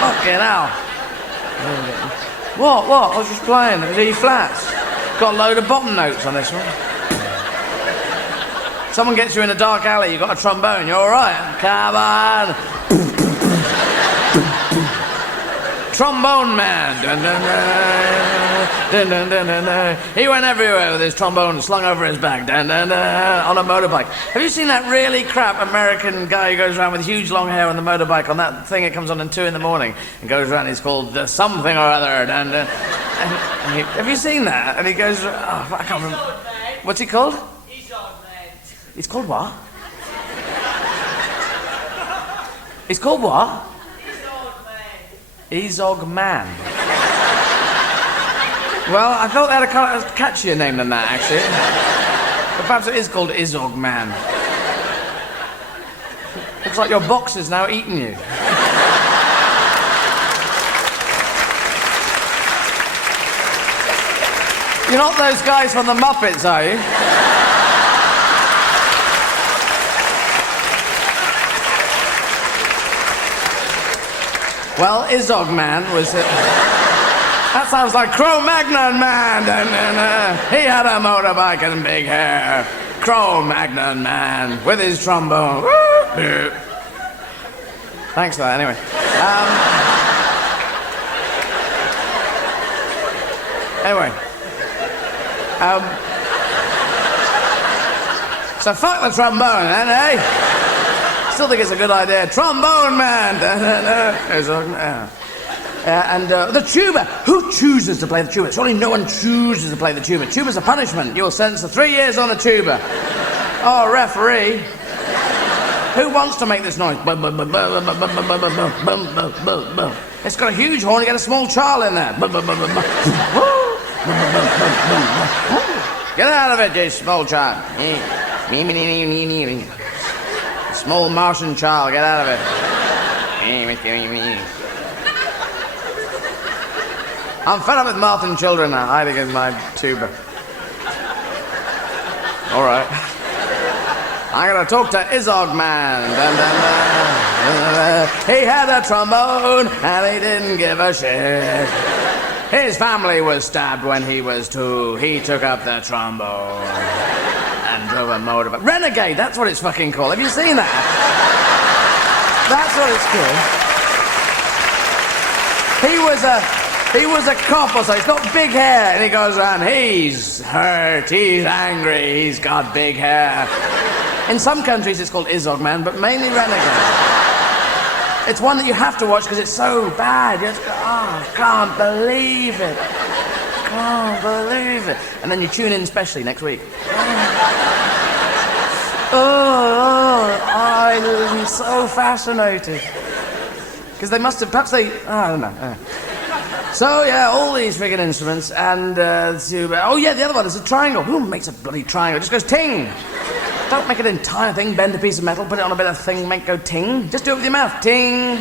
Fucking hell. What? I was just playing. It was E flats. Got a load of bottom notes on this one. Someone gets you in a dark alley, you've got a trombone, you're all right. Come on. Trombone man. Dun, dun, dun, dun, dun, dun, dun. He went everywhere with his trombone slung over his back, dun, dun, dun, on a motorbike. Have you seen that really crap American guy who goes around with huge long hair on the motorbike on that thing that comes on at 2 in the morning and goes around, he's called the something or other, dun, dun. Have you seen that? And he goes, I can't remember. What's he called? He's called what? He's called what? Izzard Man. Well, I thought they had a catchier name than that, actually. But perhaps it is called Izzard Man. Looks like your box is now eating you. You're not those guys from the Muppets, are you? Well, Izzard Man was... that sounds like Cro-Magnon Man. He had a motorbike and big hair. Cro-Magnon Man with his trombone. Thanks for that, anyway. So fuck the trombone, then, eh? Still think it's a good idea. Trombone man! And the tuba. Who chooses to play the tuba? Surely no one chooses to play the tuba. Tuba's a punishment. You're sentenced to 3 years on the tuba. Oh, referee. Who wants to make this noise? It's got a huge horn, you get a small child in there. Get out of it, you small child. Small Martian child, get out of it. I'm fed up with Martian children now, hiding in my tuba. All right. I'm gonna talk to Izzard Man. Dun, dun, dun. He had a trombone and he didn't give a shit. His family was stabbed when he was 2. He took up the trombone and drove a motorbike. Renegade, that's what it's fucking called. Have you seen that? That's what it's called. He was a cop or so. He's got big hair and he goes around, he's hurt, he's angry, he's got big hair. In some countries it's called Izzard Man, but mainly Renegade. It's one that you have to watch because it's so bad. You have to go, I can't believe it. Can't believe it. And then you tune in specially next week. I'm so fascinated. Because they must have, perhaps they, I don't know. So, yeah, all these friggin' instruments and, oh yeah, the other one is a triangle. Who makes a bloody triangle? It just goes ting. Don't make an entire thing, bend a piece of metal, put it on a bit of thing, make it go ting. Just do it with your mouth, ting.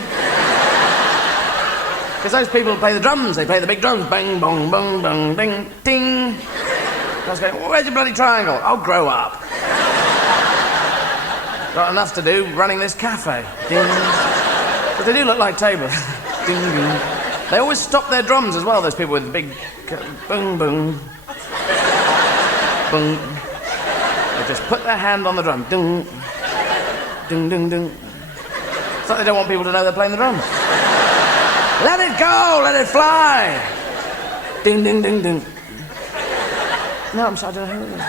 Because those people play the drums. They play the big drums. Bang, bong, bong, bong, ding, ding. I was going, where's your bloody triangle? Oh, grow up. Got enough to do running this cafe. Ding. But they do look like tables. Ding, ding. They always stop their drums as well, those people with big... boom, boom. Boom. They just put their hand on the drum. Ding. Ding, ding, ding. It's like they don't want people to know they're playing the drums. Let it go, let it fly. Ding, ding, ding, ding. No, I'm sorry, I don't hear it.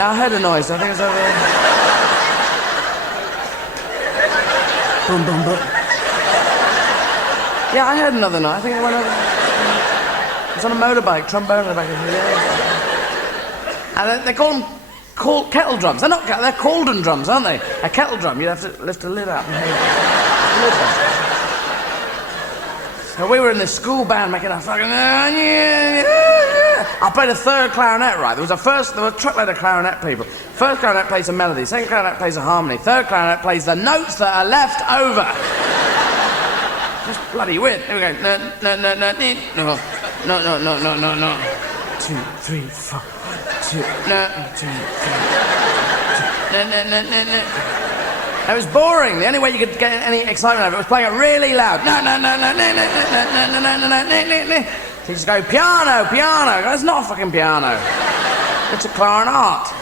I heard a noise, I think it's over there. Boom, boom, boom. Yeah, I heard another noise. I think it went over. It was on a motorbike, trombone in the back of the And they call them kettle drums. They're not, they're Cauldron drums, aren't they? A kettle drum, you have to lift the lid up and hear the lid. So we were in this school band making a fucking... I played a third clarinet, right? There was a truckload of clarinet people. First clarinet plays a melody, second clarinet plays a harmony, third clarinet plays the notes that are left over. Just bloody weird. Here we go. No, no, no, no, no, no, no, no, no, no, no. 2, 3, 4, 2, no, 2, 3, 2, no, no, no, no, no. It was boring. The only way you could get any excitement out of it was playing it really loud. No, no, no, no, no, no, no, no, no, no, no, no, no, no. So you just go, piano, piano. That's not a fucking piano. It's a clarinet.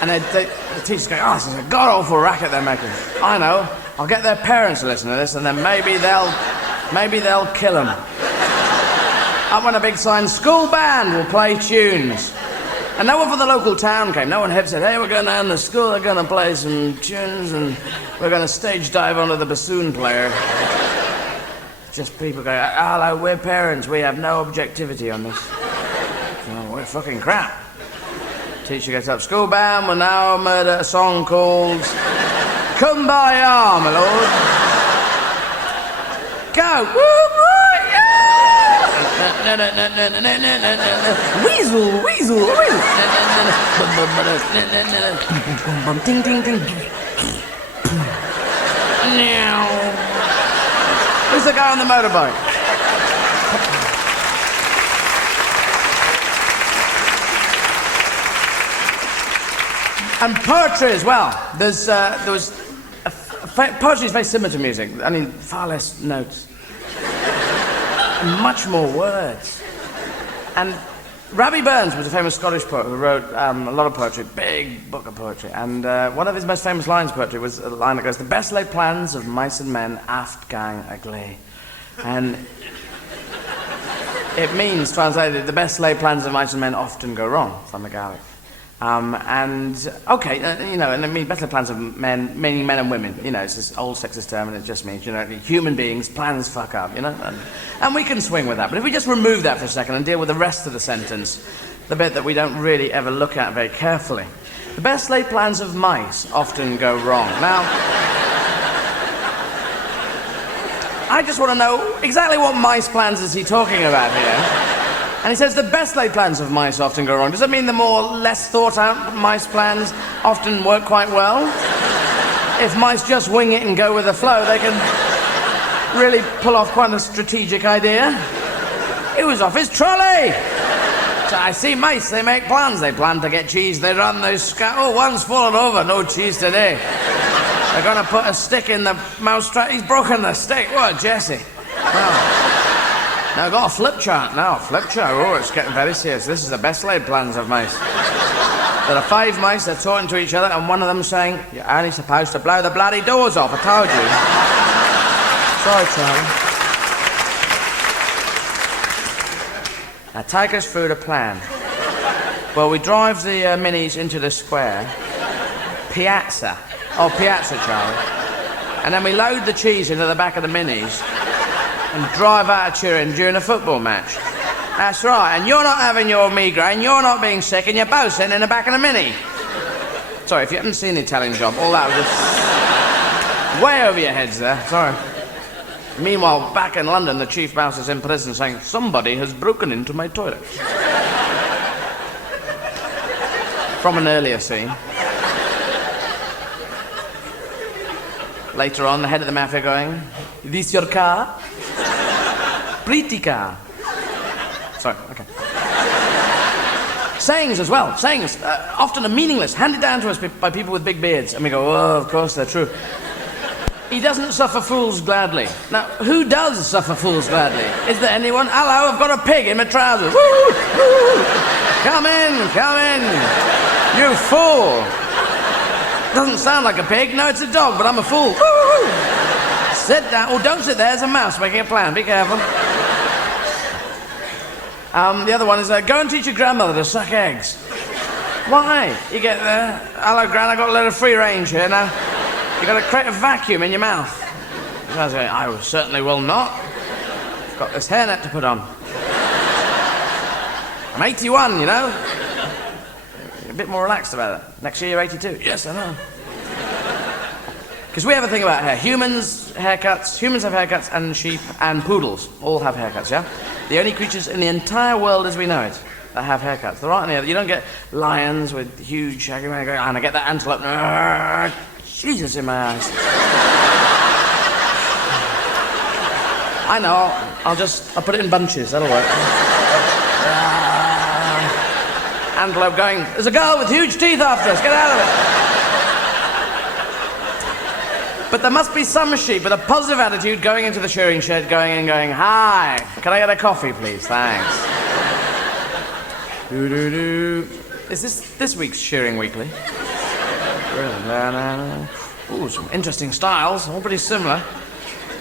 And the teachers go, oh, this is a god-awful racket they're making. I know. I'll get their parents to listen to this, and then maybe they'll kill them. Up went a big sign, school band will play tunes. And no one from the local town came. No one had said, hey, we're going down to school, they're going to play some tunes, and we're going to stage dive onto the bassoon player. Just people go, hello, we're parents, we have no objectivity on this. Oh, we're fucking crap. Teacher gets up, school band will now murder a song called Kumbaya, my lord. Go! Weasel, weasel, weasel. Ding, ding, ding. Who's the guy on the motorbike? And poetry as well. Poetry is very similar to music. I mean, far less notes. And much more words. And Rabbie Burns was a famous Scottish poet who wrote a lot of poetry, big book of poetry. And one of his most famous lines of poetry was a line that goes, the best laid plans of mice and men aft gang a glee. And it means, translated, the best laid plans of mice and men often go wrong, from the Gaelic. And I mean, better plans of men, meaning men and women, it's this old sexist term, and it just means, human beings, plans fuck up, and we can swing with that. But if we just remove that for a second and deal with the rest of the sentence, the bit that we don't really ever look at very carefully, the best laid plans of mice often go wrong. Now, I just want to know exactly what mice plans is he talking about here? And he says the best laid plans of mice often go wrong. Does that mean the more less thought out mice plans often work quite well? If mice just wing it and go with the flow, they can really pull off quite a strategic idea. It was off his trolley. So I see mice, they make plans. They plan to get cheese, they run, they oh, one's fallen over, no cheese today. They're going to put a stick in the mousetrap. He's broken the stick. What, Jesse? Oh. Now, I've got a flip chart now. Flip chart. Oh, it's getting very serious. This is the best laid plans of mice. There are 5 mice, they're talking to each other, and one of them saying, you're only supposed to blow the bloody doors off, I told you. Sorry, Charlie. Now, take us through the plan. Well, we drive the minis into the square. Piazza. Oh, piazza, Charlie. And then we load the cheese into the back of the minis and drive out of Turin during a football match. That's right, and you're not having your migraine, you're not being sick, and you're both sitting in the back of the Mini. Sorry, if you haven't seen the Italian Job, all that was just way over your heads there, sorry. Meanwhile, back in London, the chief mouse is in prison saying, somebody has broken into my toilet. From an earlier scene. Later on, the head of the mafia going, "This your car?" "Pretty car." Sorry, okay. Sayings as well, sayings. Often are meaningless, handed down to us by people with big beards. And we go, "Oh, of course they're true." He doesn't suffer fools gladly. Now, who does suffer fools gladly? Is there anyone? Hello, I've got a pig in my trousers. Woo, woo. Come in, you fool. Doesn't sound like a pig. No, it's a dog, but I'm a fool. Woo. Sit down. Oh, don't sit there. There's a mouse making a plan. Be careful. The other one is, go and teach your grandmother to suck eggs. Why? You get there. "Hello, Gran, I got a load of free range here now. You got to create a vacuum in your mouth." I say, "I certainly will not. I've got this hairnet to put on. I'm 81, you know. You're a bit more relaxed about it. Next year you're 82. Yes, I know. Because we have a thing about hair. Humans have haircuts, and sheep and poodles all have haircuts, yeah? The only creatures in the entire world as we know it that have haircuts. There aren't any other. You don't get lions with huge shaggy hair going, and I get that antelope. Jesus in my eyes. I know, I'll put it in bunches, that'll work. Antelope going, "There's a girl with huge teeth after us, get out of it." But there must be some sheep with a positive attitude going into the shearing shed, going in going, "Hi, can I get a coffee, please? Thanks." Doo-doo-doo. Is this week's Shearing Weekly? Ooh, some interesting styles, all pretty similar.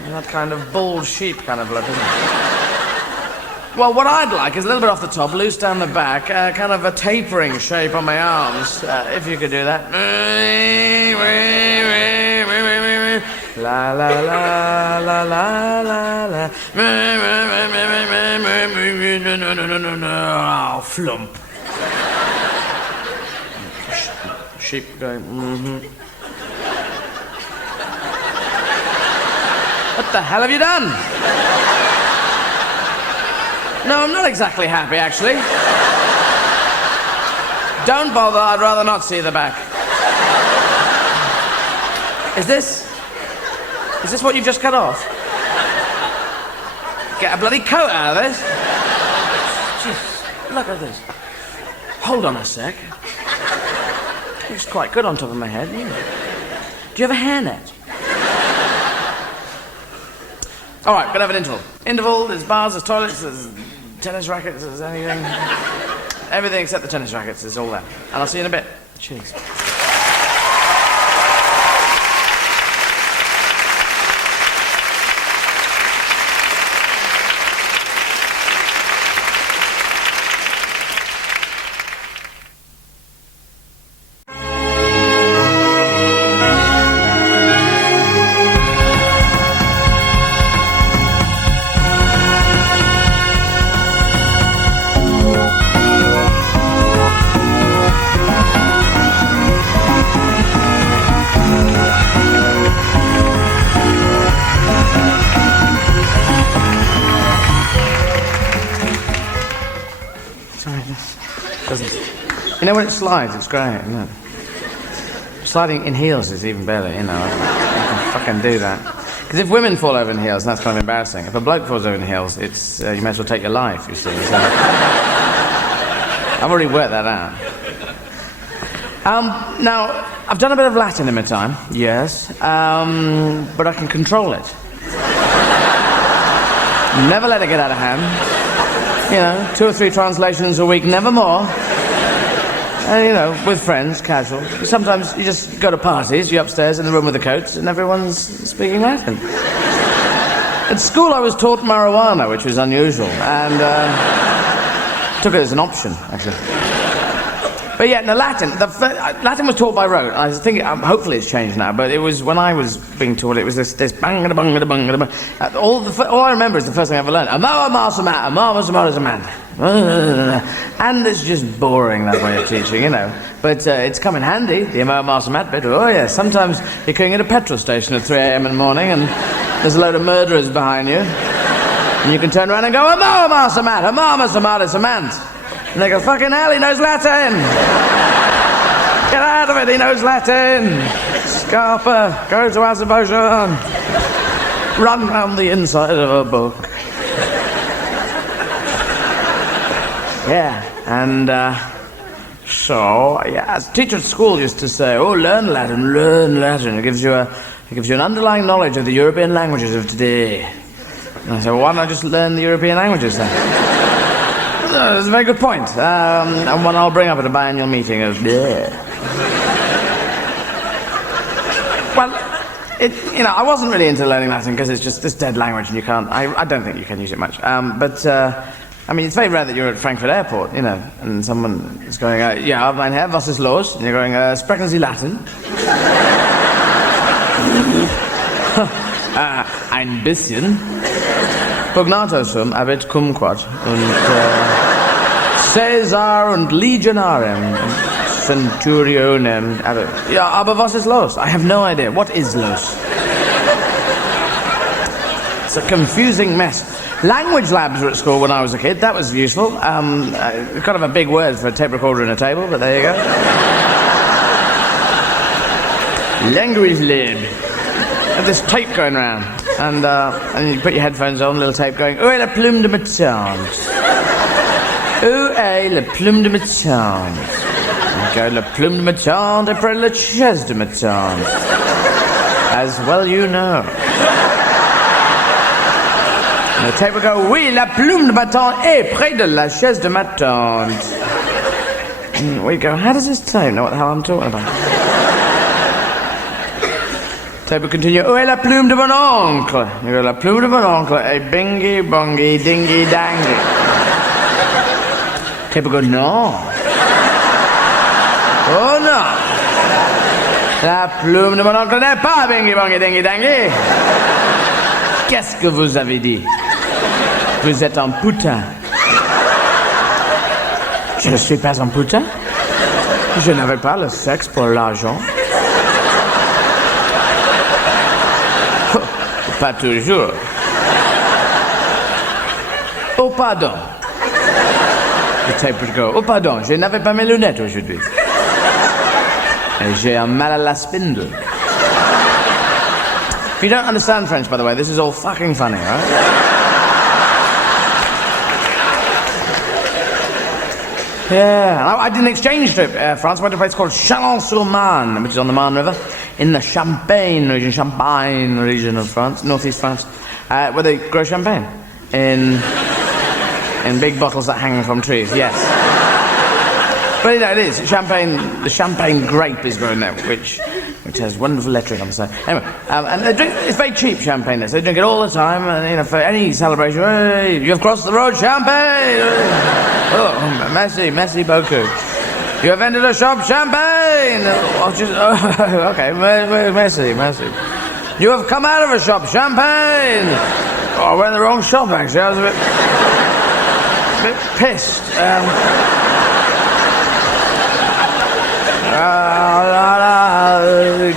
That kind of bald sheep kind of look, isn't it? Well, what I'd like is a little bit off the top, loose down the back, kind of a tapering shape on my arms, if you could do that. La la la la la la la. Oh, flump. Sheep going, mm-hmm. What the hell have you done? No, I'm not exactly happy, actually. Don't bother, I'd rather not see the back. Is this what you've just cut off? Get a bloody coat out of this. Jeez, look at this. Hold on a sec. Looks quite good on top of my head. Do you have a hairnet? All right, gonna have an interval. Interval, there's bars, there's toilets, there's tennis rackets, there's anything. Everything except the tennis rackets is all there. And I'll see you in a bit. Cheers. You know when it slides, it's great, isn't it? Sliding in heels is even better, you know. You can fucking do that. Because if women fall over in heels, that's kind of embarrassing. If a bloke falls over in heels, it's you may as well take your life, you see. So. I've already worked that out. Now, I've done a bit of Latin in my time, yes, but I can control it. Never let it get out of hand. You know, 2 or 3 translations a week, never more. You know, with friends, casual. Sometimes you just go to parties, you're upstairs in the room with the coats, and everyone's speaking Latin. At school I was taught marijuana, which was unusual, and took it as an option, actually. But yeah, no, Latin was taught by rote. I think, hopefully it's changed now, but it was, when I was being taught, it was this bang-a-bang-a-bang-a-bang. All I remember is the first thing I ever learned. And it's just boring, that way of teaching, you know. But it's come in handy, the Masamat bit. Oh yeah, sometimes you're going at a petrol station at 3 a.m. in the morning and there's a load of murderers behind you. And you can turn around and go, Masamat, And they go, fucking hell, he knows Latin! Get out of it, he knows Latin. Scarpa, go to Azerbaijan. Run round the inside of a book. Yeah, and so, yeah, as a teacher at school used to say, oh, learn Latin, learn Latin. It gives you an underlying knowledge of the European languages of today. And I said, well, why don't I just learn the European languages then? That's a very good point. And one I'll bring up at a biannual meeting of, yeah. Well, I wasn't really into learning Latin because it's just this dead language and you can't, I don't think you can use it much. I mean, it's very rare that you're at Frankfurt Airport, and someone is going, ja, mein Herr, was ist los? And you're going, sprechen Sie Latin? Ein bisschen. Pugnato sum, abit cum quod. Und Caesar und Legionarem. Centurionem. Ja, aber was ist los? I have no idea. What is los? It's a confusing mess. Language labs were at school when I was a kid. That was useful. Kind of a big word for a tape recorder and a table, but there you go. Language lab. Had this tape going round, and you put your headphones on, little tape going. Où est la plume de ma tante? Où est la plume de ma tante? Okay, la plume de ma tante après la chaise de ma tante. As well you know. And the tape would go, oui, la plume de ma tante est près de la chaise de ma tante. And we go, how does this tape know what the hell I'm talking about? Tape would continue, où est la plume de mon oncle? You go, la plume de mon oncle est bingy, bongy, dingy, dangy. Tape would go, no. Oh no. La plume de mon oncle n'est pas bingy, bongy, dingy, dangy. Qu'est-ce que vous avez dit? Vous êtes un putain. Je ne suis pas un putain. Je n'avais pas le sexe pour l'argent. Pas toujours. Oh pardon. Le tape would go, oh pardon, je n'avais pas mes lunettes aujourd'hui. Et j'ai un mal à la spindle. If you don't understand French, by the way, this is all fucking funny, right? Yeah, I did an exchange trip, France. I went to a place called Chalon-sur-Marne, which is on the Marne River, in the Champagne region of France, northeast France, where they grow champagne in big bottles that hang from trees. Yes, but it is champagne. The champagne grape is grown there, which has wonderful lettering on the side. Anyway, and they drink. It's very cheap champagne there, so they drink it all the time. And for any celebration, hey, you've crossed the road, champagne. Oh, merci beaucoup. You have entered a shop, champagne. Okay, merci. You have come out of a shop, champagne. Oh, I went in the wrong shop actually. I was a bit pissed.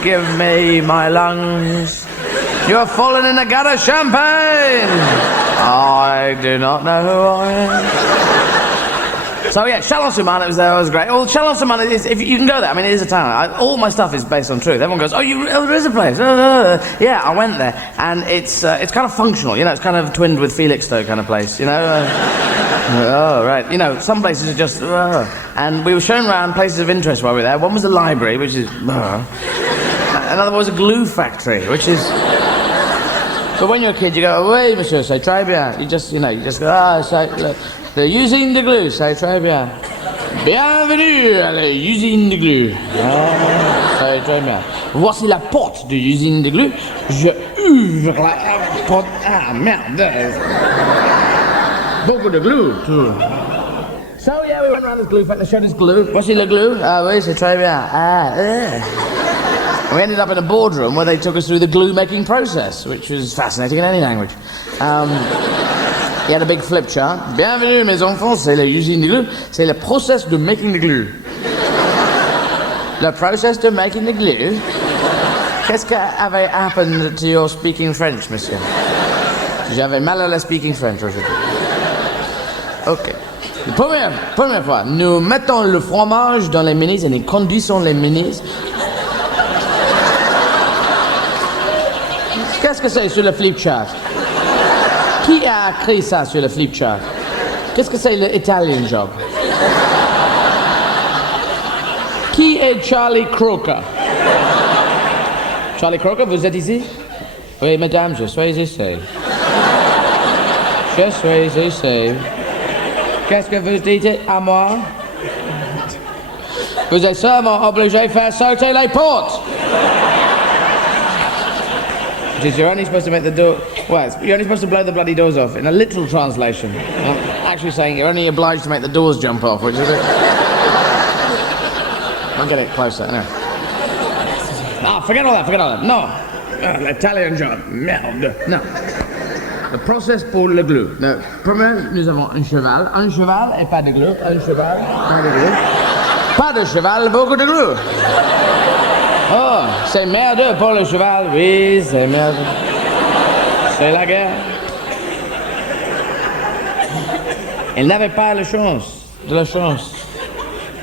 Give me my lungs. You have fallen in the gutter, champagne. I do not know who I am. So yeah, Chalon-sur-Marne, it was great. Well, Chalon-sur-Marne is, if you can go there, I mean, it is a town. All my stuff is based on truth. Everyone goes, oh, there is a place. Yeah, I went there, and it's kind of functional. It's kind of twinned with Felixstowe kind of place. Oh, right. Some places are just, and we were shown around places of interest while we were there. One was a library, which is, another was a glue factory, which is, but when you're a kid, you go, oui, monsieur, c'est très bien. You just go, they're using the glue, c'est très bien. Bienvenue à l'usine de glue. C'est très bien. Voici la porte de l'usine de glue. Je ouvre la porte. Ah, merde. Beaucoup de glue. So, yeah, we went around this glue factory, they showed us glue. Voici la glue. Ah, oui, c'est très bien. We ended up in a boardroom where they took us through the glue-making process, which was fascinating in any language. He had a big flip chart. Bienvenue, mes enfants, c'est l'usine de glue. C'est le process de making the glue. Le process de making the glue? Qu'est-ce qui avait happened to your speaking French, monsieur? J'avais mal à la speaking French aujourd'hui. Okay. Première fois, nous mettons le fromage dans les minis et nous conduisons les minis. Qu'est-ce que c'est sur le flip chart? Qui a écrit ça sur le flip chart? Qu'est-ce que c'est l'Italian job? Qui est Charlie Croker? Charlie Croker, vous êtes ici? Oui, madame, je suis ici. Je suis ici. Qu'est-ce que vous dites à moi? Vous êtes seulement obligé de faire sauter les portes. You're only supposed to make the door... Well, you're only supposed to blow the bloody doors off, in a literal translation. I'm actually saying you're only obliged to make the doors jump off, which is a bit... I'll get it closer, anyway. Ah, forget all that. No. L'Italian job. Merde. No. Le process pour le glue. Premièrement, nous avons un cheval et pas de glue. Un cheval, pas de glue. Pas de cheval, beaucoup de glue. Oh, c'est merdeux pour le cheval. Oui, c'est merdeux. C'est la guerre. Il n'avait pas la chance.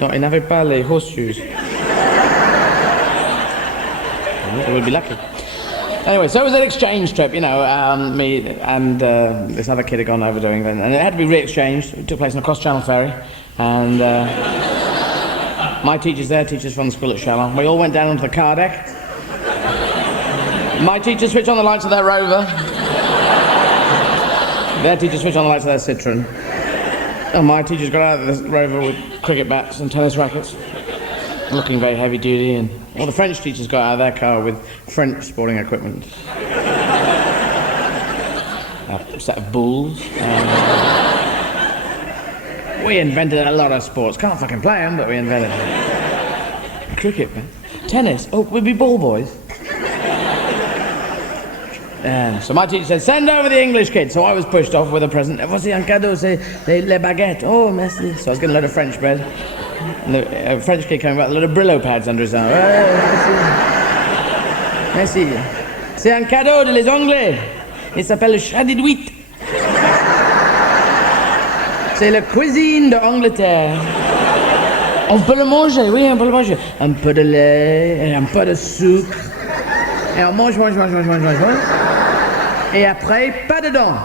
Non, il n'avait pas les horseshoes. It would be lucky. Anyway, so it was an exchange trip, you know, me and this other kid had gone over to England, and it had to be re-exchanged. It took place on a cross-channel ferry, and my teachers there, teachers from the school at Shalom, we all went down onto the car deck. My teachers switched on the lights of their Rover. Their teachers switched on the lights of their Citroen. And my teachers got out of the Rover with cricket bats and tennis rackets, looking very heavy duty, and all the French teachers got out of their car with French sporting equipment. A set of bulls. We invented a lot of sports. Can't fucking play them, but we invented them. Cricket, man. Tennis. Oh, we'd be ball boys. So my teacher said, send over the English kid. So I was pushed off with a present. Voici un cadeau, c'est les baguettes. Oh, merci. So I was getting a load of French bread. And the French kid came back with a load of Brillo pads under his arm. Oh, merci. Merci. C'est un cadeau de les Anglais. Il s'appelle le shredded wheat. C'est la cuisine d'Angleterre. On peut le manger, oui, on peut le manger. Un peu de lait, et un peu de sucre. Et on mange. Et après, pas de dents.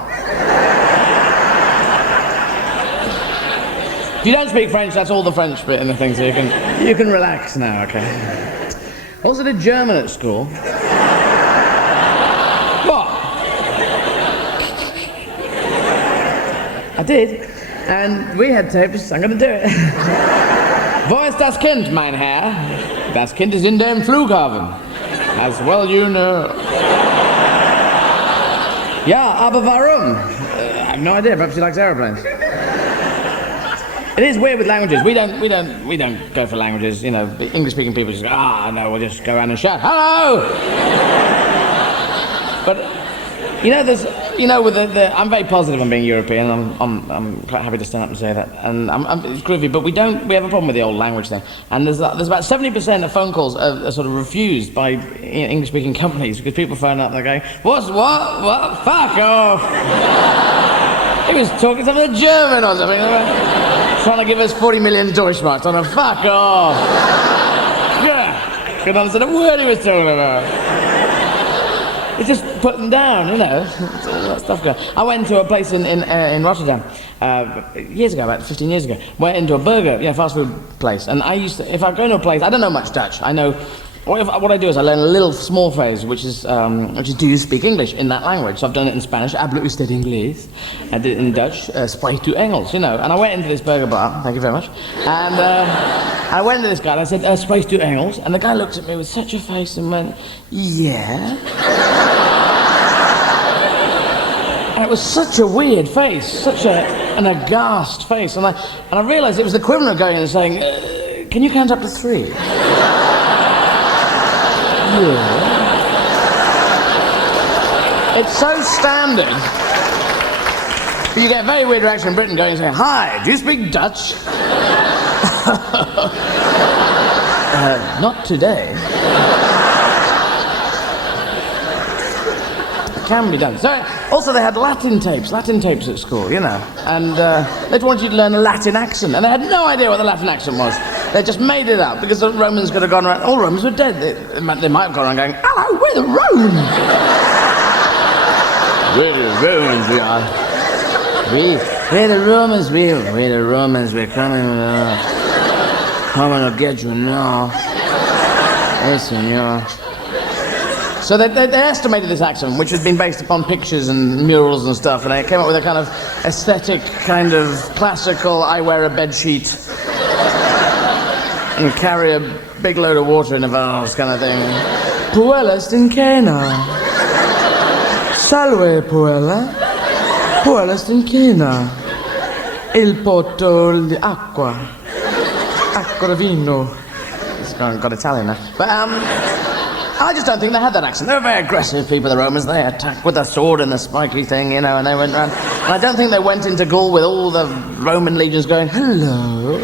If you don't speak French, that's all the French bit in the thing, so you can relax now, okay? Also did German at school. What? I did, and we had tapes. I'm going to do it. Wo ist das Kind, mein Herr? Das Kind ist in dem Flughafen. As well you know. Ja, aber warum? I have no idea. Perhaps he likes aeroplanes. It is weird with languages. We don't go for languages. You know, English-speaking people just go, no, we'll just go around and shout, hello. But with I'm very positive on being European. I'm quite happy to stand up and say that, and it's groovy. But we have a problem with the old language thing. And there's about 70% of phone calls are sort of refused by English-speaking companies because people phone up, they're going, what? Fuck off! He was talking something German or something. Trying to give us 40 million Deutschmarks on a fuck off. Couldn't understand a word he was talking about. It just put them down, you know. That stuff going. I went into a place in Rotterdam years ago, about 15 years ago. Went into a burger, fast food place, and I used to, if I go into a place, I don't know much Dutch. I know. What I do is I learn a little small phrase, which is do you speak English in that language? So I've done it in Spanish, habla usted inglés. I did it in Dutch, spreekt u Engels, you know. And I went into this burger bar, thank you very much, and I went to this guy and I said, spreekt u Engels? And the guy looked at me with such a face and went, yeah. And it was such a weird face, such an aghast face, and I realised it was the equivalent of going in and saying, can you count up to 3? Yeah. It's so standard. But you get a very weird reaction in Britain going and saying, hi, do you speak Dutch? Not today. can be done. So, also, they had Latin tapes at school, you know. And they wanted you to learn a Latin accent. And they had no idea what the Latin accent was. They just made it up because the Romans could have gone around. All Romans were dead. They might have gone around going, hello, we're the Romans. We're the Romans, we are. We're the Romans, we're the Romans, we're coming to get you now. Yes, senor. So they estimated this accent, which had been based upon pictures and murals and stuff, and they came up with a kind of aesthetic, kind of classical, I wear a bedsheet and carry a big load of water in a vase kind of thing. Puella stinchena. Salve, Puella. Puella stinchena. Il poto di acqua. Acqua vino. It's got Italian now. But, I just don't think they had that accent. They were very aggressive people, the Romans. They attacked with a sword and a spiky thing, you know, and they went around. And I don't think they went into Gaul with all the Roman legions going, hello.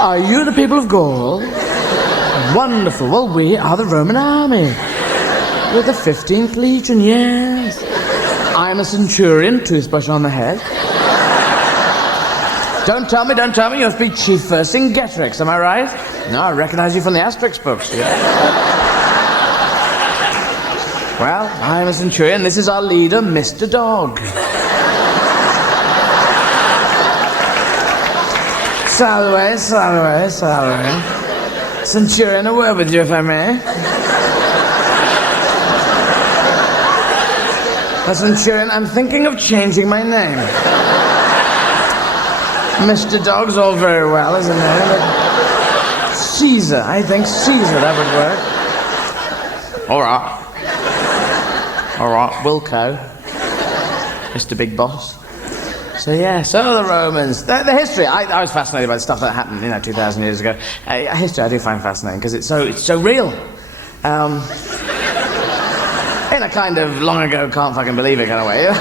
Are you the people of Gaul? Wonderful. Well, we are the Roman army. We're the 15th Legion, yes. I'm a centurion, toothbrush on the head. Don't tell me, you must be Chief Vercingetorix, am I right? No, I recognize you from the Asterix books. Yeah. Well, I'm a centurion, this is our leader, Mr. Dog. Salve, salve, salve. Centurion, a word with you, if I may. A centurion, I'm thinking of changing my name. Mr. Dog's all very well, isn't it? But Caesar, I think Caesar, that would work. All right, Wilco. Mr. Big Boss. So yeah, so the Romans, the history, I was fascinated by the stuff that happened, 2,000 years ago. History I do find fascinating, because it's so real. In a kind of long ago, can't fucking believe it kind of way.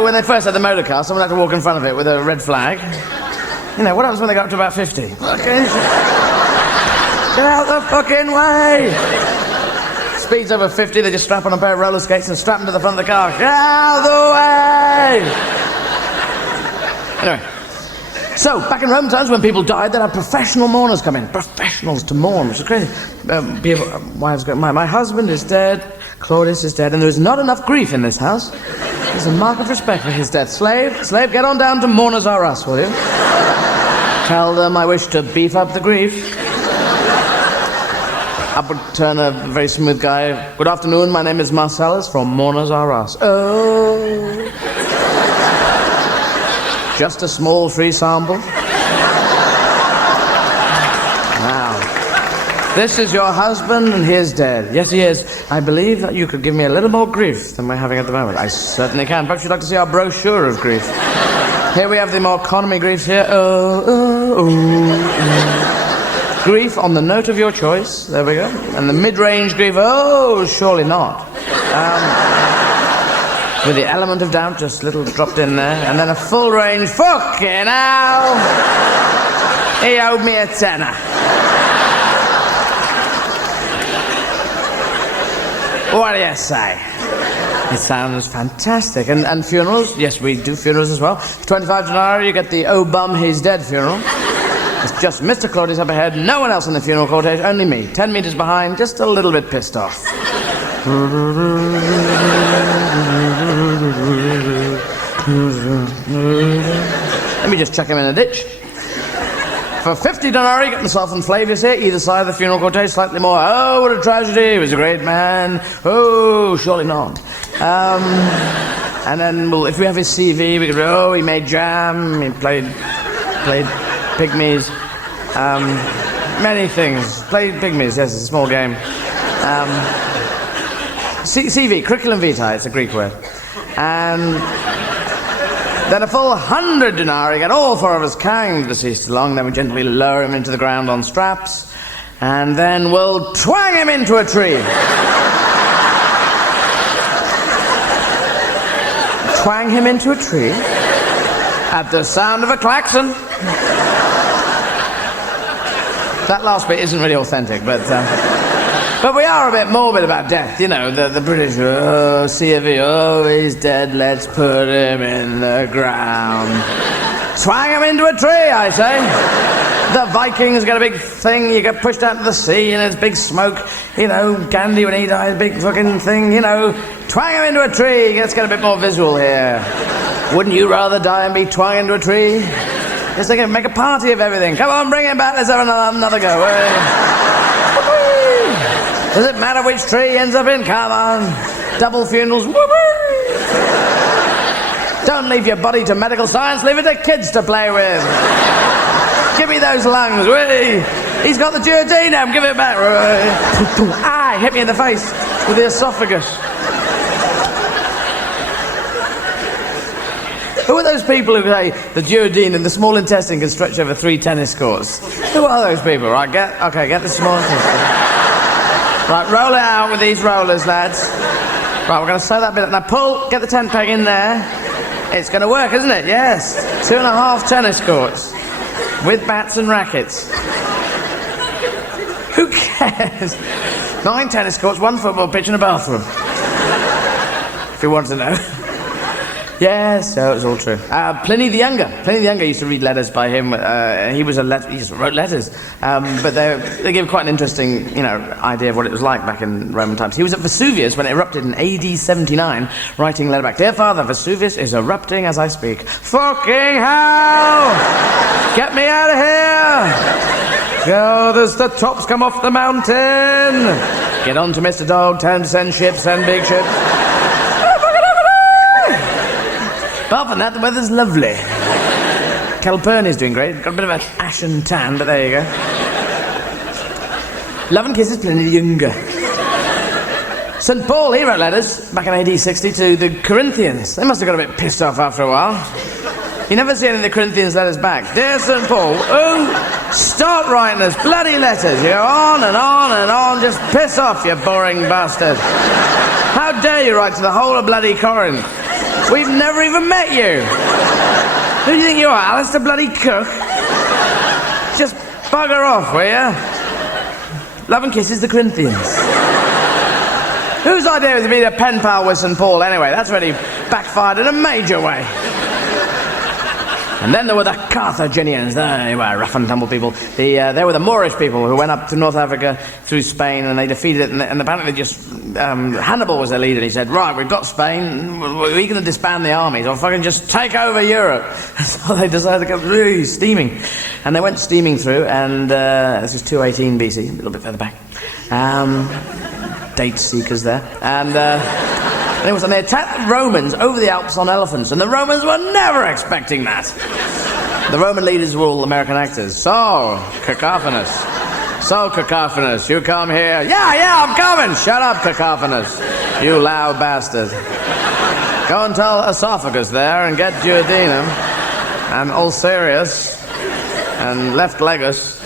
When they first had the motor car, someone had to walk in front of it with a red flag. What happens when they got up to about 50? Okay. Get out the fucking way! Speeds over 50, they just strap on a pair of roller skates and strap them to the front of the car. Get out of the way! Anyway. So, back in Roman times, when people died, they'd have professional mourners come in. Professionals to mourn, which is crazy. Wives go, my husband is dead, Claudius is dead, and there is not enough grief in this house. There's a mark of respect for his death. Slave, get on down to Mourners R Us, will you? Tell them I wish to beef up the grief. Up would turn a very smooth guy. Good afternoon, my name is Marcellus from Mourners R Us. Oh. Just a small free sample. Now, this is your husband and he is dead. Yes, he is. I believe that you could give me a little more grief than we're having at the moment. I certainly can. Perhaps you'd like to see our brochure of grief. Here we have the more economy griefs here. Grief on the note of your choice. There we go. And the mid-range grief. Oh, surely not. With the element of doubt just a little dropped in there. And then a full range. Fucking hell! He owed me a tenner. What do you say? It sounds fantastic. And funerals? Yes, we do funerals as well. For 25 denarii, you get the oh bum, he's dead funeral. It's just Mr. Claudius up ahead, no one else in the funeral cortege, only me. 10 meters behind, just a little bit pissed off. Let me just chuck him in a ditch. For 50 denarii, get myself and Flavius here, either side of the funeral cortege, slightly more. Oh, what a tragedy, he was a great man. Oh, surely not. And then, well, if we have his CV, we could go, oh, he made jam, he played pygmies, many things. Played pygmies, yes, it's a small game. CV, curriculum vitae, it's a Greek word. And then a full 100 denarii, get all four of us carrying the deceased along, then we gently lower him into the ground on straps, and then we'll twang him into a tree. Twang him into a tree at the sound of a klaxon. That last bit isn't really authentic, but But we are a bit morbid about death, you know, the British, oh, C of E, oh, he's dead, let's put him in the ground. Twang him into a tree, I say. The Vikings get a big thing, you get pushed out to the sea and there's big smoke. You know, Gandhi when he died, big fucking thing, you know. Twang him into a tree, let's get a bit more visual here. Wouldn't you rather die and be twanged into a tree? Just make a party of everything. Come on, bring him back, let's have another go. Does it matter which tree he ends up in? Come on. Double funerals. Don't leave your body to medical science, leave it to kids to play with. Give me those lungs. He's got the duodenum, give it back. Ah, hit me in the face with the esophagus. Who are those people who say the duodenum, the small intestine, can stretch over 3 tennis courts? Who are those people? Right, get the small intestine. Right, roll it out with these rollers, lads. Right, we're going to sew that bit up. Now pull, get the tent peg in there. It's going to work, isn't it? Yes. 2.5 tennis courts. With bats and rackets. Who cares? 9 tennis courts, 1 football pitch and a bathroom. If you want to know. Yes, so it was all true. Pliny the Younger used to read letters by him. He just wrote letters. But they give quite an interesting, idea of what it was like back in Roman times. He was at Vesuvius when it erupted in AD 79, writing a letter back. Dear Father, Vesuvius is erupting as I speak. Fucking hell! Get me out of here! Go, there's the tops come off the mountain! Get on to Mr. Dog, time to send ships, send big ships. Apart from that, the weather's lovely. Calpurnia's doing great. Got a bit of an ashen tan, but there you go. Love and kisses, Pliny the Younger. St. Paul, he wrote letters back in AD 60 to the Corinthians. They must have got a bit pissed off after a while. You never see any of the Corinthians' letters back. Dear St. Paul, start writing us bloody letters. You go on and on and on, just piss off, you boring bastard. How dare you write to the whole of bloody Corinth? We've never even met you. Who do you think you are, Alistair bloody Cook? Just bugger off, will you? Love and kisses, the Corinthians. Whose idea was to be a pen pal with St. Paul anyway? That's really backfired in a major way. And then there were the Carthaginians. They were rough and tumble people. They were the Moorish people who went up to North Africa through Spain and they defeated it. And apparently Hannibal was their leader. And he said, right, we've got Spain. We're going to disband the armies or fucking just take over Europe. So they decided to go really steaming. And they went steaming through. And this is 218 BC, a little bit further back. Date seekers there. And they attacked the Romans over the Alps on elephants, and the Romans were never expecting that. The Roman leaders were all American actors. So cacophonous. You come here. Yeah, I'm coming. Shut up, cacophonous. You loud bastard. Go and tell esophagus there and get duodenum and ulcerius and left legus.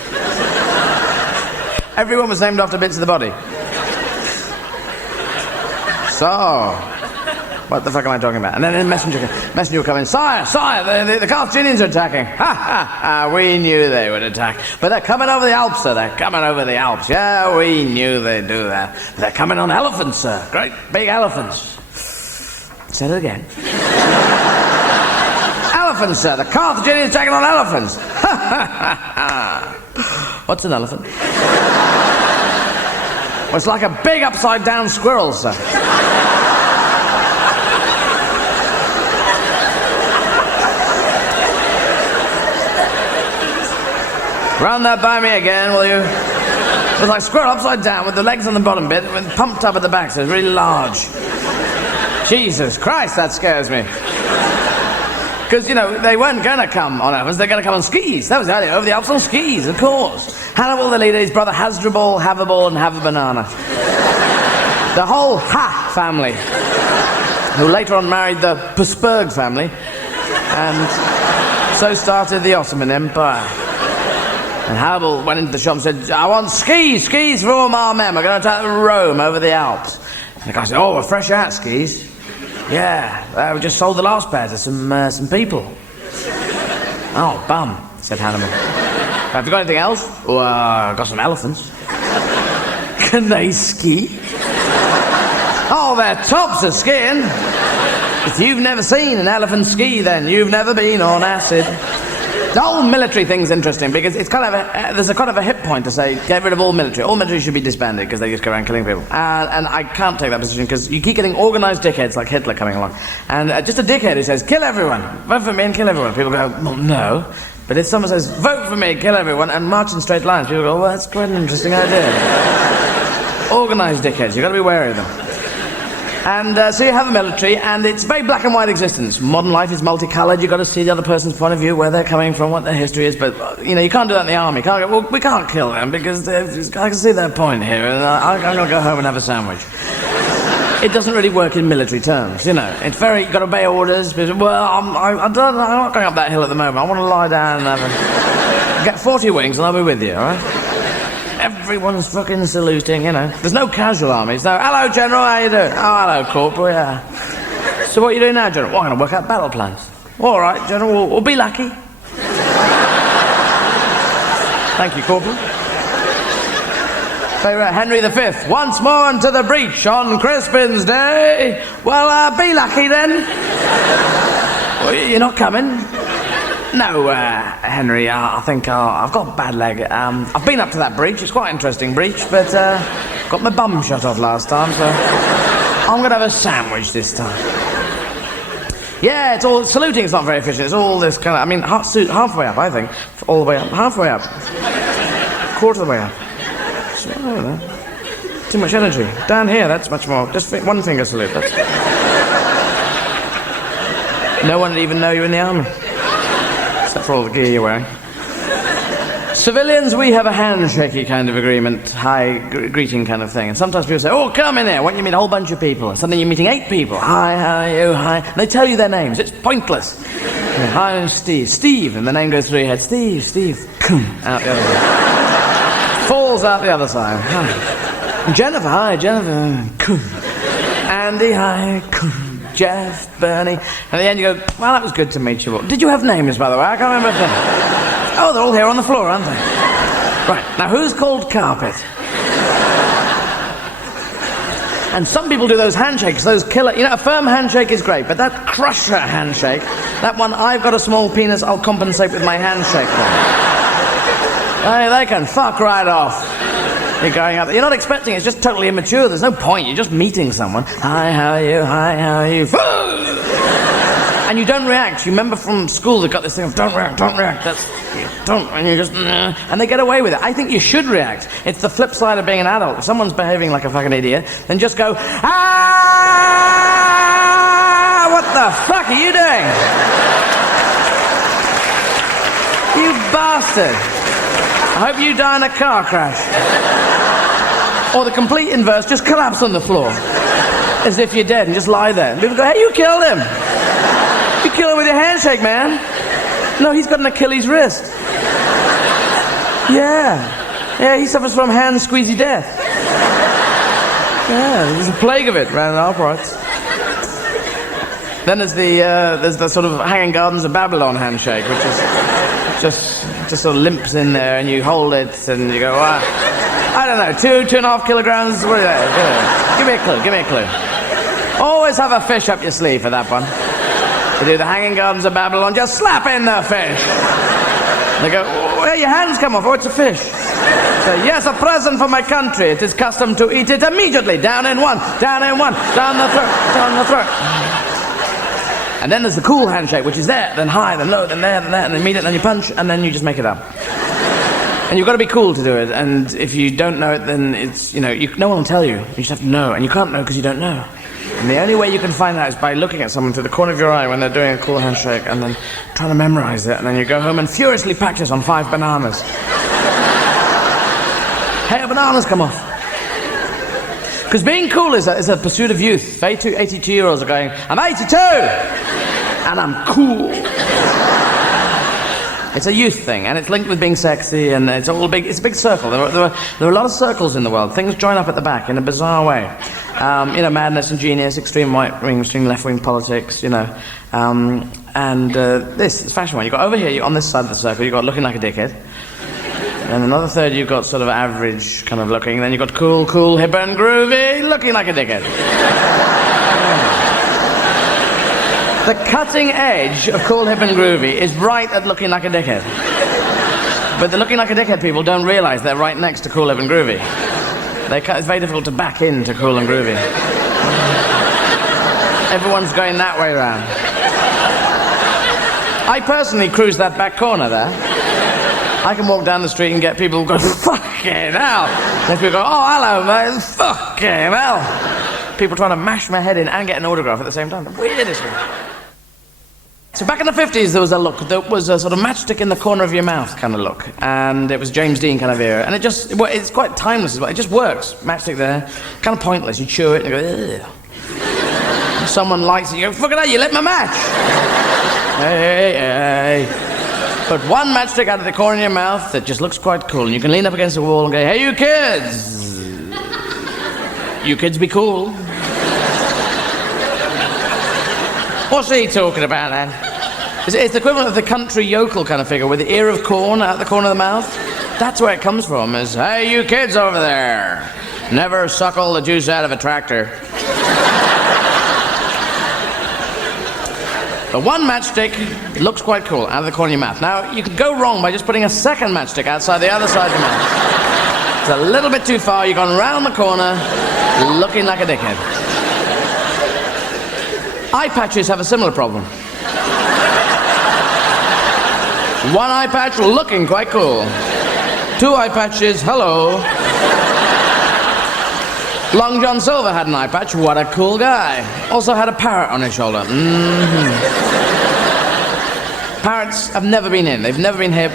Everyone was named after bits of the body. So, what the fuck am I talking about? And then the messenger will come in. Sire, the Carthaginians are attacking. Ha, we knew they would attack. But they're coming over the Alps, sir. They're coming over the Alps. Yeah, we knew they'd do that. But they're coming on elephants, sir. Great big elephants. Say it again. Elephants, sir. The Carthaginians attacking on elephants. What's an elephant? Well, it's like a big upside-down squirrel, sir. Run that by me again, will you? It's like squirrel upside down with the legs on the bottom bit and pumped up at the back, so it's really large. Jesus Christ, that scares me. Because, they weren't going to come on elephants, they're going to come on skis. That was the idea, over the Alps on skis, of course. Hannibal, the leader, his brother Hasdrubal, have a ball and have a banana. The whole family, who later on married the Pressburg family, and so started the Ottoman Empire. And Hannibal went into the shop and said, I want skis for all my men. We're going to attack Rome over the Alps. And the guy said, oh, we're fresh out skis. Yeah, we just sold the last pair to some people. Oh, bum, said Hannibal. Have you got anything else? Oh, I've got some elephants. Can they ski? Oh, their tops are skiing. If you've never seen an elephant ski, then you've never been on acid. The whole military thing's interesting because it's kind of there's a kind of a hip point to say get rid of all military. All military should be disbanded because they just go around killing people. And I can't take that position because you keep getting organised dickheads like Hitler coming along. And just a dickhead who says, kill everyone, vote for me and kill everyone. People go, well, no. But if someone says, vote for me, kill everyone, and march in straight lines, people go, well, that's quite an interesting idea. Organised dickheads, you've got to be wary of them. And so you have the military, and it's a very black and white existence. Modern life is multicoloured. You've got to see the other person's point of view, where they're coming from, what their history is. But, you know, you can't do that in the army. You can't go, well, we can't kill them because I can see their point here, and I'm going to go home and have a sandwich. It doesn't really work in military terms, you know. It's very, you've got to obey orders. But, well, I'm not going up that hill at the moment. I want to lie down and get 40 wings and I'll be with you, all right? Everyone's fucking saluting, you know. There's no casual armies. No, hello, General, how you doing? Oh, hello, Corporal, yeah. So what are you doing now, General? Well, I'm going to work out battle plans. All right, General, we'll be lucky. Thank you, Corporal. Henry V, once more into the breach on Crispin's Day. Well, be lucky then. Well, you're not coming? No, Henry, I think I've got a bad leg. I've been up to that breach. It's quite an interesting breach, but got my bum shot off last time, so I'm going to have a sandwich this time. Yeah, it's all... Saluting is not very efficient. It's all this kind of... I mean, halfway up, I think. All the way up. Halfway up. Quarter of the way up. So, I don't know. Too much energy. Down here, that's much more. Just one finger salute. That's... No one would even know you're in the army. Except for all the gear you're wearing. Civilians, we have a handshaky kind of agreement, high greeting kind of thing. And sometimes people say, oh, come in here, why don't you meet a whole bunch of people? And suddenly you're meeting 8 people. Hi, how are you, hi. And they tell you their names. It's pointless. Yeah, hi, I'm Steve. Steve, and the name goes through your head. Steve. Out the other side. Falls out the other side. Hi. Jennifer, hi, Jennifer. Andy, hi. Jeff, Bernie. And at the end you go, well, that was good to meet you all. Did you have names, by the way? I can't remember. Oh, they're all here on the floor, aren't they? Right, now who's called Carpet? And some people do those handshakes, those killer... You know, a firm handshake is great, but that crusher handshake, that one, I've got a small penis, I'll compensate with my handshake. Hey, they can fuck right off. You're going up there. You're not expecting it. It's just totally immature. There's no point. You're just meeting someone. Hi, how are you? Hi, how are you? And you don't react. You remember from school they got this thing of don't react. That's... Don't... And you just... And they get away with it. I think you should react. It's the flip side of being an adult. If someone's behaving like a fucking idiot, then just go, ah! What the fuck are you doing? You bastard. I hope you die in a car crash. Or the complete inverse, just collapse on the floor. As if you're dead and just lie there. And people go, hey, you killed him. You killed him with your handshake, man. No, he's got an Achilles wrist. Yeah, he suffers from hand squeezy death. Yeah, there's a plague of it around our parts. Then there's the sort of Hanging Gardens of Babylon handshake, which is just sort of limps in there, and you hold it, and you go, wow. I don't know, 2.5 kilograms. What is that? Give me a clue. Always have a fish up your sleeve for that one. You do the Hanging Gardens of Babylon, just slap in the fish. They go, where your hands come off? Oh, it's a fish. So, yes, a present for my country. It is custom to eat it immediately. Down in one, down the throat. And then there's the cool handshake, which is there, then high, then low, then there, then that, and then immediate, then you punch, and then you just make it up. And you've got to be cool to do it, and if you don't know it, then it's, you know, no one will tell you. You just have to know, and you can't know because you don't know. And the only way you can find out is by looking at someone through the corner of your eye when they're doing a cool handshake, and then trying to memorize it, and then you go home and furiously practice on 5 bananas. Hey, bananas come off. Because being cool is a pursuit of youth. 82-year-olds are going, I'm 82! And I'm cool. It's a youth thing, and it's linked with being sexy, and it's all big. It's a big circle. There are a lot of circles in the world. Things join up at the back in a bizarre way. You know, madness and genius, extreme right-wing, extreme left-wing politics, you know. This is fashion one. You've got over here, you're on this side of the circle, you've got looking like a dickhead. And another third you've got sort of average kind of looking. Then you've got cool, cool, hip and groovy, looking like a dickhead. The cutting edge of cool, hip and groovy is right at looking like a dickhead. But the looking like a dickhead people don't realise they're right next to cool, hip and groovy. It's very difficult to back into cool and groovy. Everyone's going that way around. I personally cruise that back corner there. I can walk down the street and get people who go, fucking hell. Then people go, oh, hello, mate, fucking hell. People trying to mash my head in and get an autograph at the same time. The weirdest one. So back in the 50s, there was a look that was a sort of matchstick in the corner of your mouth kind of look. And it was James Dean kind of era. And it's quite timeless as well. It just works. Matchstick there, kind of pointless. You chew it and you go, ugh. Someone lights it, you go, fucking hell, you lit my match. Hey. But one matchstick out of the corner of your mouth that just looks quite cool. And you can lean up against the wall and go, hey, you kids. You kids be cool. What's he talking about, then? It's the equivalent of the country yokel kind of figure with the ear of corn out the corner of the mouth. That's where it comes from, is, hey, you kids over there. Never suckle the juice out of a tractor. But one matchstick looks quite cool out of the corner of your mouth. Now, you could go wrong by just putting a second matchstick outside the other side of your mouth. It's a little bit too far. You've gone round the corner, looking like a dickhead. Eye patches have a similar problem. One eye patch looking quite cool. Two eye patches, hello. Long John Silver had an eye patch, what a cool guy. Also had a parrot on his shoulder. Parrots have never been in, they've never been hip,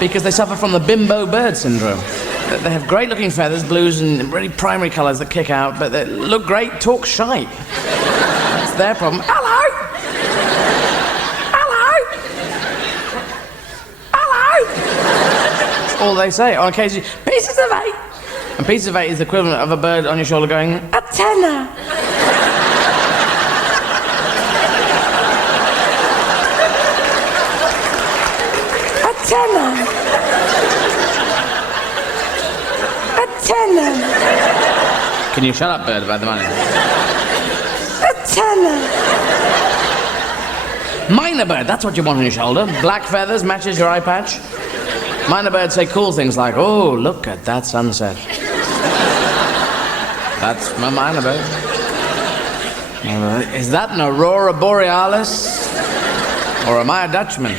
because they suffer from the bimbo bird syndrome. They have great looking feathers, blues and really primary colours that kick out, but they look great, talk shite. That's their problem. Hello! That's all they say. On occasion, pieces of eight. And pieces of eight is the equivalent of a bird on your shoulder going, a tenner. A tenner. A tenner. Can you shut up, bird, about the money? A tenner. Minor bird, that's what you want on your shoulder. Black feathers, matches your eye patch. Minor birds say cool things like, oh, look at that sunset. That's my minor bird. Is that an aurora borealis? Or am I a Dutchman?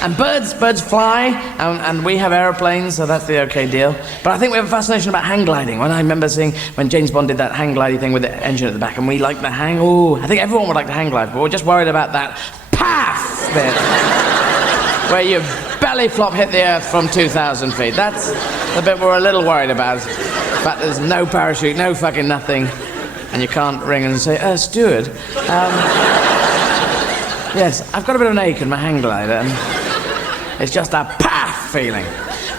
And birds fly, and we have aeroplanes, so that's the okay deal. But I think we have a fascination about hang gliding. When I remember seeing when James Bond did that hang gliding thing with the engine at the back, and we like the hang. Oh, I think everyone would like to hang glide, but we're just worried about that paff bit, where your belly flop hit the earth from 2,000 feet. That's the bit we're a little worried about. But there's no parachute, no fucking nothing, and you can't ring and say, steward. Yes, I've got a bit of an ache in my hang glider, and it's just a paff feeling.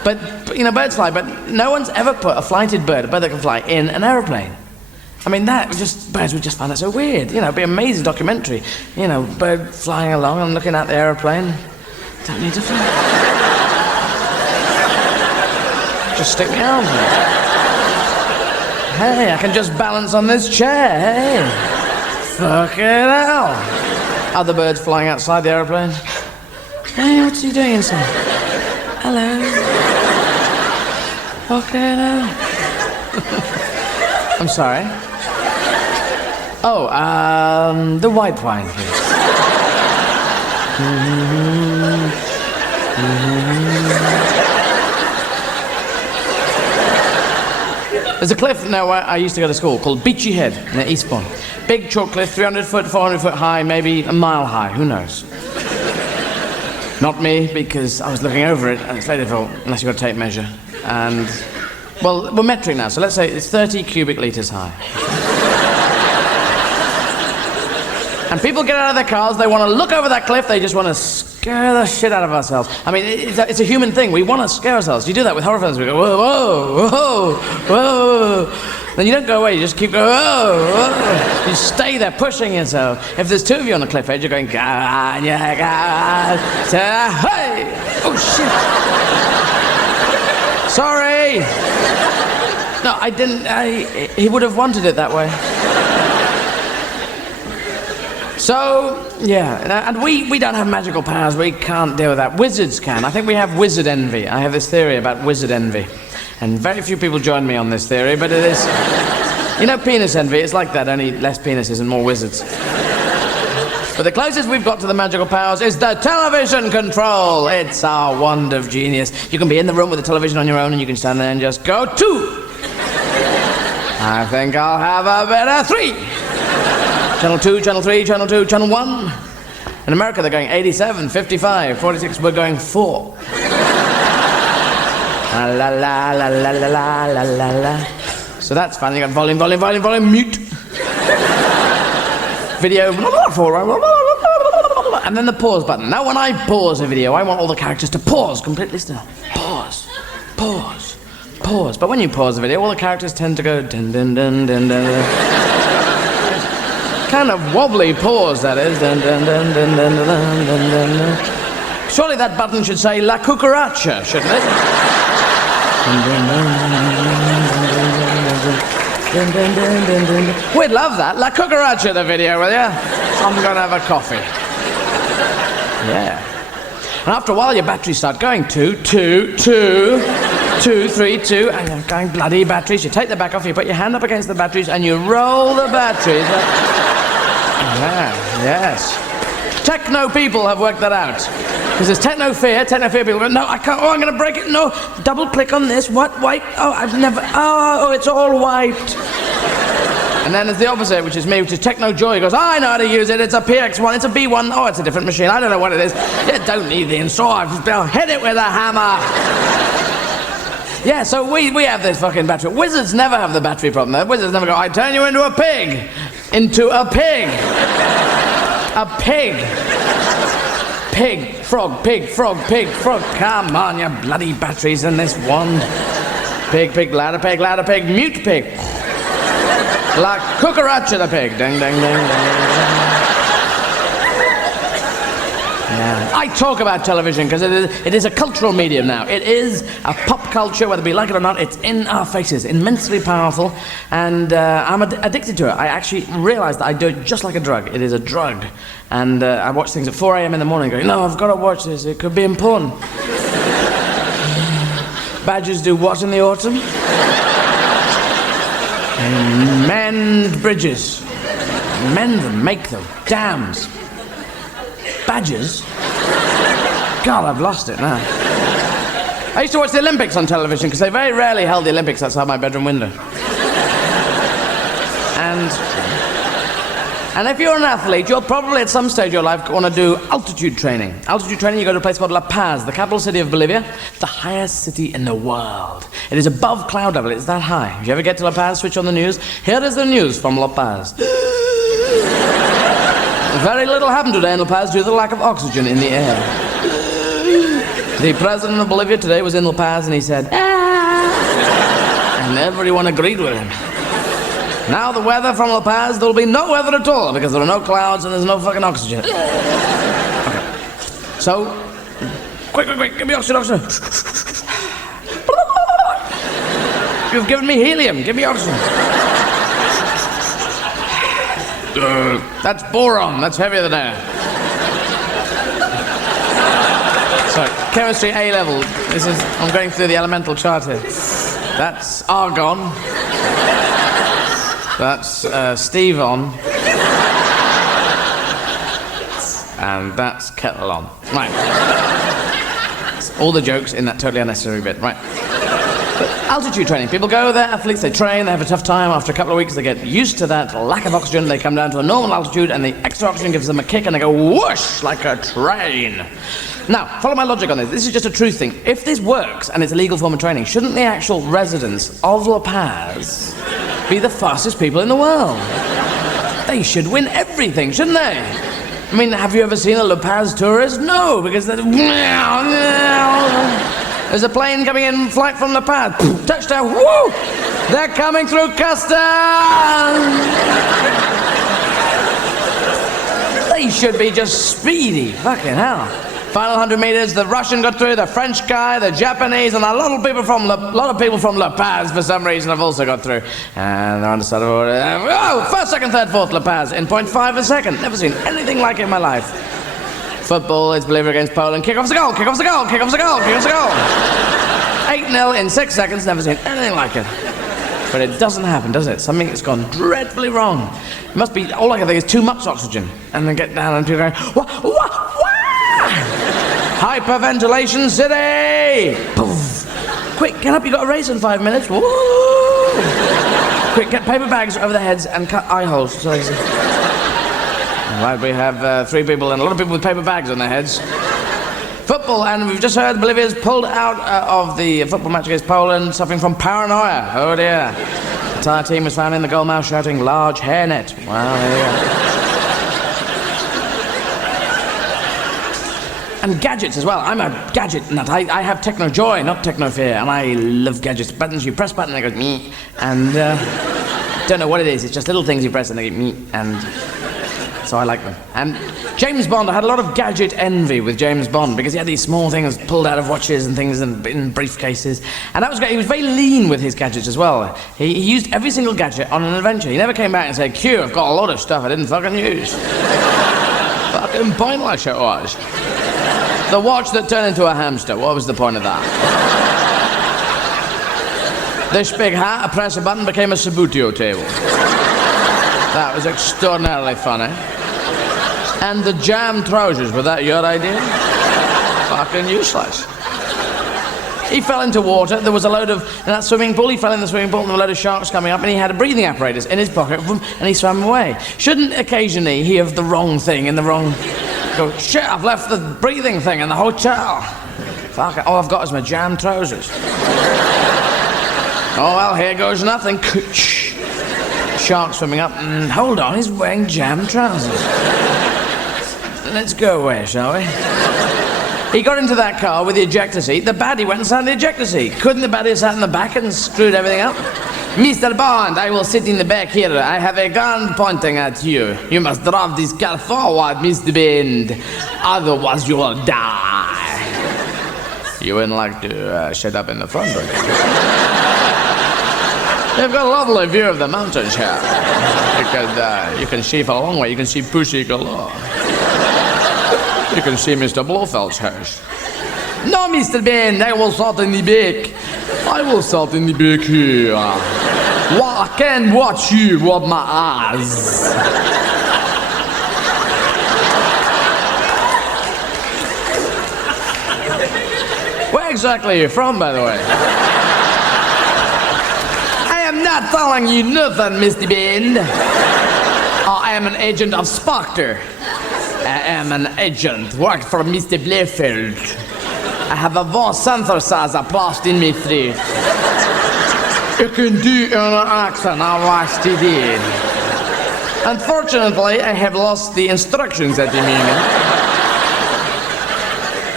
But, you know, birds fly, but no one's ever put a flighted bird, a bird that can fly, in an aeroplane. I mean, birds would just find that so weird. You know, it'd be an amazing documentary. You know, bird flying along and looking at the aeroplane. Don't need to fly. Just stick me arms in it. Hey, I can just balance on this chair, hey. Fucking hell. Other birds flying outside the aeroplane. Hey, what's he doing inside? Hello. Fucking hell. I'm sorry. Oh, the white wine, please. There's a cliff now where I used to go to school called Beachy Head near Eastbourne. Big chalk cliff, 300 foot, 400 foot high, maybe a mile high, who knows? Not me, because I was looking over it, and it's very difficult unless you've got a tape measure. And, well, we're metric now, so let's say it's 30 cubic litres high. And people get out of their cars, they want to look over that cliff, they just want to scare the shit out of ourselves. I mean, it's a human thing, we want to scare ourselves. You do that with horror films, we go, whoa, whoa, whoa, whoa. Then you don't go away, you just keep going, whoa, whoa. You stay there pushing yourself. If there's two of you on the cliff edge, you're going, hey. Oh, shit. Sorry. No, I didn't. He would have wanted it that way. So, yeah, and we don't have magical powers. We can't deal with that. Wizards can. I think we have wizard envy. I have this theory about wizard envy. And very few people join me on this theory, but it is... You know, penis envy, it's like that, only less penises and more wizards. But the closest we've got to the magical powers is the television control. It's our wand of genius. You can be in the room with the television on your own and you can stand there and just go 2. I think I'll have a better 3. Channel 2, Channel 3, Channel 2, Channel 1. In America, they're going 87, 55, 46. We're going 4. La la la la la la la la la. So that's fine. You got volume, volume, volume, volume, mute. Video. And then the pause button. Now, when I pause a video, I want all the characters to pause completely still. Pause, pause, pause. But when you pause the video, all the characters tend to go dun dun dun dun dun. Kind of wobbly pause, that is. Dun, dun, dun, dun, dun, dun, dun, dun, dun. Surely that button should say La Cucaracha, shouldn't it? We'd love that. La Cucaracha, the video, will you? I'm going to have a coffee. Yeah. And after a while, your batteries start going 2, 2, 2, 2, 3, 2, and you're going bloody batteries. You take the back off, you put your hand up against the batteries, and you roll the batteries. Yeah, yes. Techno people have worked that out. Because there's techno fear people go, no, I can't, oh, I'm going to break it, no, double click on this, what, wipe, oh, I've never, oh, it's all wiped. And then there's the opposite, which is me, which is techno joy. He goes, oh, I know how to use it, it's a PX1, it's a B1, oh, it's a different machine, I don't know what it is. You don't need the install, I'll hit it with a hammer. Yeah, so we have this fucking battery. Wizards never have the battery problem. Wizards never go, I turn you into a pig. Into a pig. A pig. Pig, frog, pig, frog, pig, frog. Come on, you bloody batteries in this wand. Pig, pig, ladder, pig, mute pig. La Cucaracha the pig. Ding, ding, ding, ding, ding. Yeah. I talk about television because it is a cultural medium now. It is a pop culture, whether we like it or not. It's in our faces, immensely powerful, and I'm addicted to it. I actually realize that I do it just like a drug. It is a drug, and I watch things at 4 a.m. in the morning going, no, I've got to watch this. It could be important. Badgers do what in the autumn? Mend bridges. Mend them, make them. Dams. Badgers? God, I've lost it now. I used to watch the Olympics on television because they very rarely held the Olympics outside my bedroom window. And if you're an athlete, you'll probably at some stage of your life want to do altitude training. Altitude training, you go to a place called La Paz, the capital city of Bolivia, the highest city in the world. It is above cloud level, it's that high. If you ever get to La Paz, switch on the news. Here is the news from La Paz. Very little happened today in La Paz due to the lack of oxygen in the air. The president of Bolivia today was in La Paz and he said, ah! And everyone agreed with him. Now the weather from La Paz, there'll be no weather at all because there are no clouds and there's no fucking oxygen. Okay. So, quick, give me oxygen. You've given me helium, give me oxygen. That's boron, that's heavier than air. So, chemistry A level. I'm going through the elemental chart here. That's argon. That's Steve-on. And that's kettle-on. Right. All the jokes in that totally unnecessary bit. Right. But altitude training. People go there, athletes, they train, they have a tough time. After a couple of weeks, they get used to that lack of oxygen. They come down to a normal altitude, and the extra oxygen gives them a kick, and they go whoosh like a train. Now, follow my logic on this. This is just a truth thing. If this works, and it's a legal form of training, shouldn't the actual residents of La Paz be the fastest people in the world? They should win everything, shouldn't they? I mean, have you ever seen a La Paz tourist? No, because there's a plane coming in, flight from La Paz. Touchdown, woo! They're coming through customs! They should be just speedy, fucking hell. Final 100 meters, the Russian got through, the French guy, the Japanese, and a lot of people from La Paz for some reason have also got through. And they're on the start of order. Oh, first, second, third, fourth, La Paz in 0.5 a second. Never seen anything like it in my life. Football, it's believer against Poland. Kick-off's a goal, kick-off's a goal, kick-off's a goal, kick-off's a goal. 8-0 in 6 seconds, never seen anything like it. But it doesn't happen, does it? Something has gone dreadfully wrong. It must be, all I can think is too much oxygen. And then get down and people going, wah, wah, wah! Hyperventilation city! Poof. Quick, get up, you've got a race in 5 minutes. Woo! Quick, get paper bags over their heads and cut eye holes. So they see. Right, we have 3 people and a lot of people with paper bags on their heads. Football, and we've just heard Bolivia's pulled out of the football match against Poland, suffering from paranoia. Oh dear. The entire team was found in the goalmouth shouting, large hairnet. Wow, there you go. And gadgets as well. I'm a gadget nut. I have techno joy, not techno fear, and I love gadgets. Buttons, you press button, and it goes me, and don't know what it is. It's just little things you press and they get me, and so I like them. And James Bond, I had a lot of gadget envy with James Bond because he had these small things pulled out of watches and things in briefcases, and that was great. He was very lean with his gadgets as well. He used every single gadget on an adventure. He never came back and said, Q, I've got a lot of stuff I didn't fucking use. Fucking pointless it was. The watch that turned into a hamster, what was the point of that? This big hat, I press a button, became a Sabutio table. That was extraordinarily funny. And the jam trousers, was that your idea? Fucking useless. He fell into water, there was a load of, in that swimming pool, he fell in the swimming pool and there were a load of sharks coming up and he had a breathing apparatus in his pocket and he swam away. Shouldn't occasionally he have the wrong thing in the wrong... Go, shit, I've left the breathing thing in the hotel. Fuck it, all I've got is my jam trousers. Oh, well, here goes nothing. Shark swimming up, and hold on, he's wearing jam trousers. Let's go away, shall we? He got into that car with the ejector seat. The baddie went and sat in the ejector seat. Couldn't the baddie have sat in the back and screwed everything up? Mr. Bond, I will sit in the back here. I have a gun pointing at you. You must drive this car forward, Mr. Bond. Otherwise you will die. You wouldn't like to shut up in the front, would you? You've got a lovely view of the mountains here. You can see for a long way. You can see Pussy galore. You can see Mr. Blofeld's house. No, Mr. Bond, I will salt in the back. I will salt in the back here. I can watch you with my eyes. Where exactly are you from, by the way? I am not telling you nothing, Mr. Bond. I am an agent of Spectre. I am an agent, worked for Mr. Blofeld. I have a voice synthesizer placed in my throat. You can do an accent, I watch TV. Unfortunately, I have lost the instructions at the moment.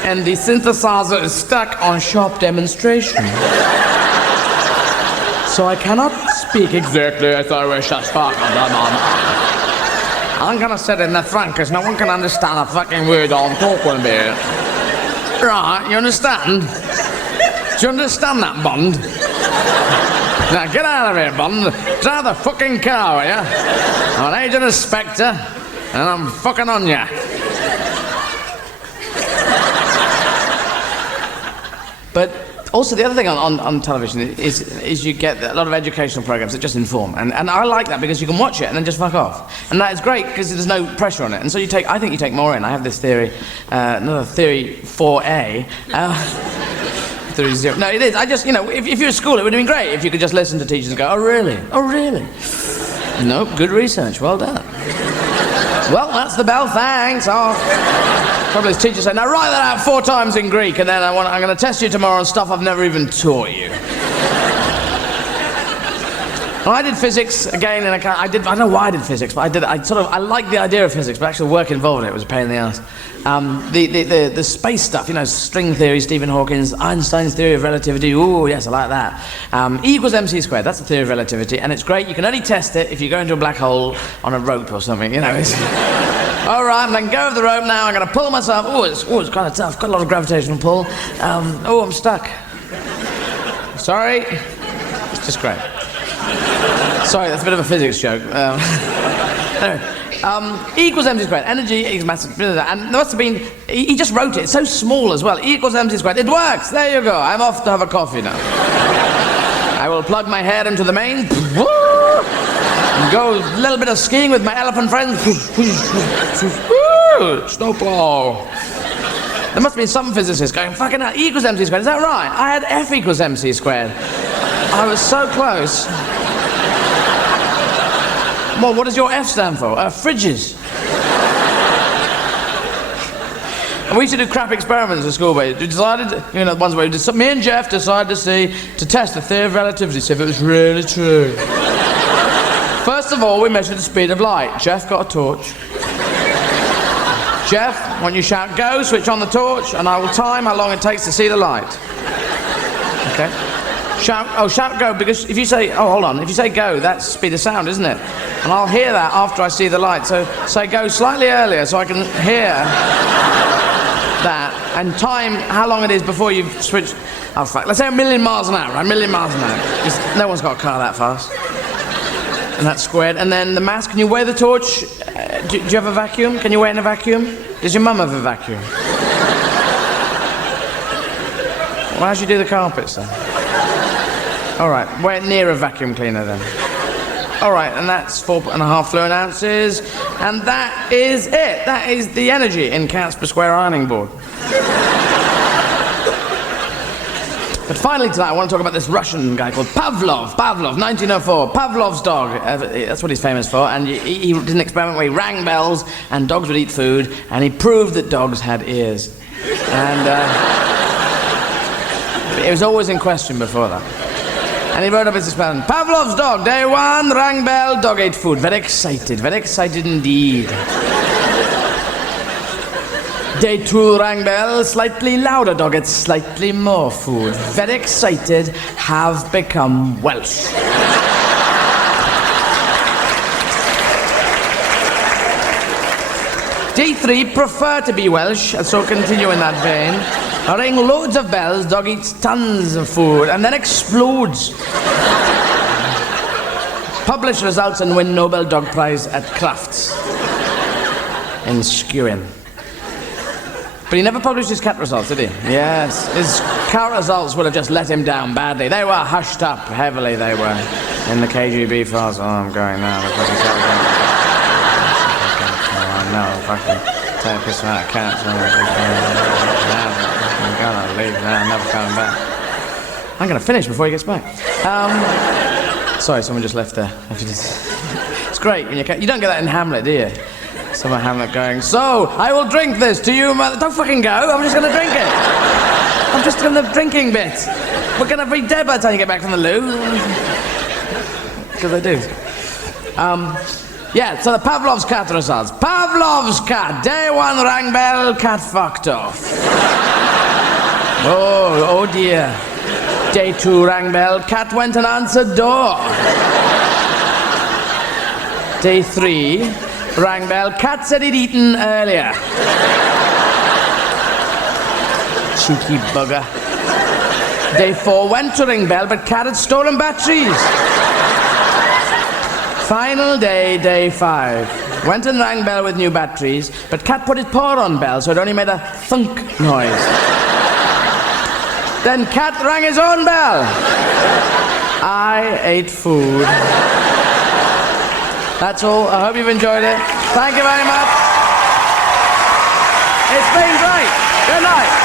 And the synthesizer is stuck on shop demonstration. So I cannot speak exactly as I wish to speak. I'm gonna sit in the front because no one can understand a fucking word I'm talking about. Right, you understand? Do you understand that, Bond? Now get out of here, Bond. Drive the fucking car, will ya? I'm an agent of Spectre, and I'm fucking on ya. But also the other thing on television is you get a lot of educational programs that just inform, and I like that because you can watch it and then just fuck off, and that is great because there's no pressure on it, and so I think you take more in. I have this theory, another theory 4A. Theory 0. No, it is. I just, if you're at school, it would have been great if you could just listen to teachers and go, oh really? Oh really? Nope, good research, well done. Well, that's the bell, thanks. Oh. Probably his teacher said, now write that out 4 times in Greek and then I'm going to test you tomorrow on stuff I've never even taught you. Well, I did physics again, and I don't know why I did physics, but I liked the idea of physics, but actually the work involved in it was a pain in the ass. The space stuff, string theory, Stephen Hawking's, Einstein's theory of relativity, ooh, yes, I like that. E equals mc squared, that's the theory of relativity, and it's great. You can only test it if you go into a black hole on a rope or something, All right, I'm letting go of the rope now. I'm going to pull myself. Oh, it's kind of tough. Got a lot of gravitational pull. I'm stuck. Sorry. It's just great. Sorry, that's a bit of a physics joke. Anyway, E equals mc squared. Energy equals mass. And there must have been. He just wrote it. It's so small as well. E equals mc squared. It works. There you go. I'm off to have a coffee now. I will plug my hair into the main. And go a little bit of skiing with my elephant friends. Snowplow. There must have been some physicist going, fucking hell, E equals mc squared. Is that right? I had F equals mc squared. I was so close. Well, what does your F stand for? Fridges. And we used to do crap experiments at school where we decided, the ones where me and Jeff decided to test the theory of relativity, see if it was really true. First of all, we measured the speed of light. Jeff got a torch. Jeff, when you shout go, switch on the torch, and I will time how long it takes to see the light. Okay? Shout go, because if you say, if you say go, that's speed of sound, isn't it? And I'll hear that after I see the light. So say go slightly earlier so I can hear that, and time how long it is before you've switched. Oh, fuck. Let's say 1,000,000 miles an hour, right? 1,000,000 miles an hour. No one's got a car that fast. And that's squared. And then the mass, can you weigh the torch? Do you have a vacuum? Can you weigh in a vacuum? Does your mum have a vacuum? Why does she do the carpets then? All right, weigh it near a vacuum cleaner then. All right, and that's 4.5 fluid ounces. And that is it. That is the energy in cats per square ironing board. But finally tonight, I want to talk about this Russian guy called Pavlov. Pavlov, 1904. Pavlov's dog. That's what he's famous for. And he did an experiment where he rang bells and dogs would eat food, and he proved that dogs had ears. And it was always in question before that. And he wrote up his experiment. Pavlov's dog, day 1, rang bell, dog ate food. Very excited indeed. Day 2, rang bell, slightly louder, dog ate slightly more food. Very excited, have become Welsh. Day 3, prefer to be Welsh, and so continue in that vein. Ring loads of bells, dog eats tons of food, and then explodes. Publish results and win Nobel Dog Prize at Crafts in Skewin. But he never published his cat results, did he? Yes. His cat results would have just let him down badly. They were hushed up heavily, they were, in the KGB files. Oh, I'm going now. The fucking cat I know, fucking take a piss out of cats. I'm gonna leave now, I'm never coming back. I'm gonna finish before he gets back. Sorry, someone just left there. It's great when you don't get that in Hamlet, do you? Someone Hamlet going, so, I will drink this to you, mother. Don't fucking go, I'm just gonna drink it. I'm just in the drinking bit. We're gonna be dead by the time you get back from the loo. Because I do. Yeah, so the Pavlov's cat results. Pavlov's cat, day 1 rang bell, cat fucked off. Oh dear. Day 2 rang bell, cat went and answered door. Day 3, rang bell, cat said he'd eaten earlier. Cheeky bugger. Day 4, went to ring bell, but cat had stolen batteries. Final day, day 5. Went and rang bell with new batteries, but cat put his paw on bell, so it only made a thunk noise. Then cat rang his own bell. I ate food. That's all. I hope you've enjoyed it. Thank you very much. It's been great. Good night.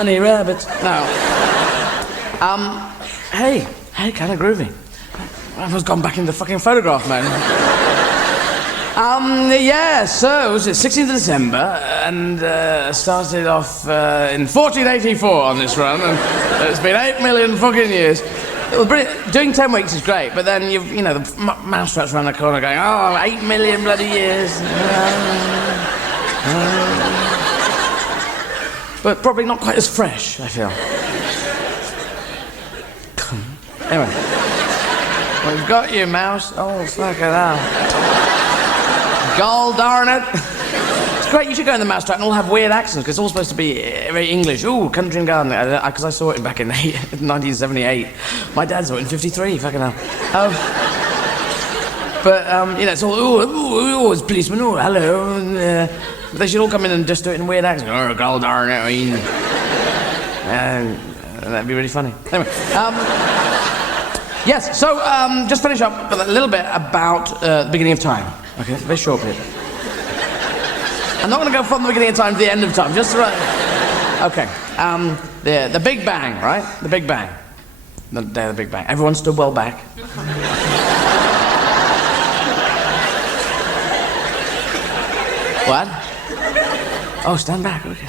bunny rabbits. No. Hey, kind of groovy. Everyone's gone back into the fucking photograph, man. Yeah, so it was 16th of December, and started off in 1484 on this run, and it's been 8 million fucking years. Well, doing 10 weeks is great, but then you know, the mousetraps around the corner going, oh, 8 million bloody years. But probably not quite as fresh, I feel. Anyway. We've got you, mouse. Oh, fuck it out. Gol darn it. It's great, you should go in the mousetrap and all have weird accents, because it's all supposed to be very English. Ooh, country and garden. Because I saw it back in 1978. My dad saw it in 53, fucking hell. But, you know, it's all, ooh, it's policeman, ooh, hello. They should all come in and just do it in weird accents. Oh, gol darn it. And that'd be really funny. Anyway, yes, so just finish up with a little bit about the beginning of time. Okay, very short bit. I'm not going to go from the beginning of time to the end of time, just right. Okay, the Big Bang, right? The Big Bang. The day of the Big Bang. Everyone stood well back. What? Oh, stand back, okay.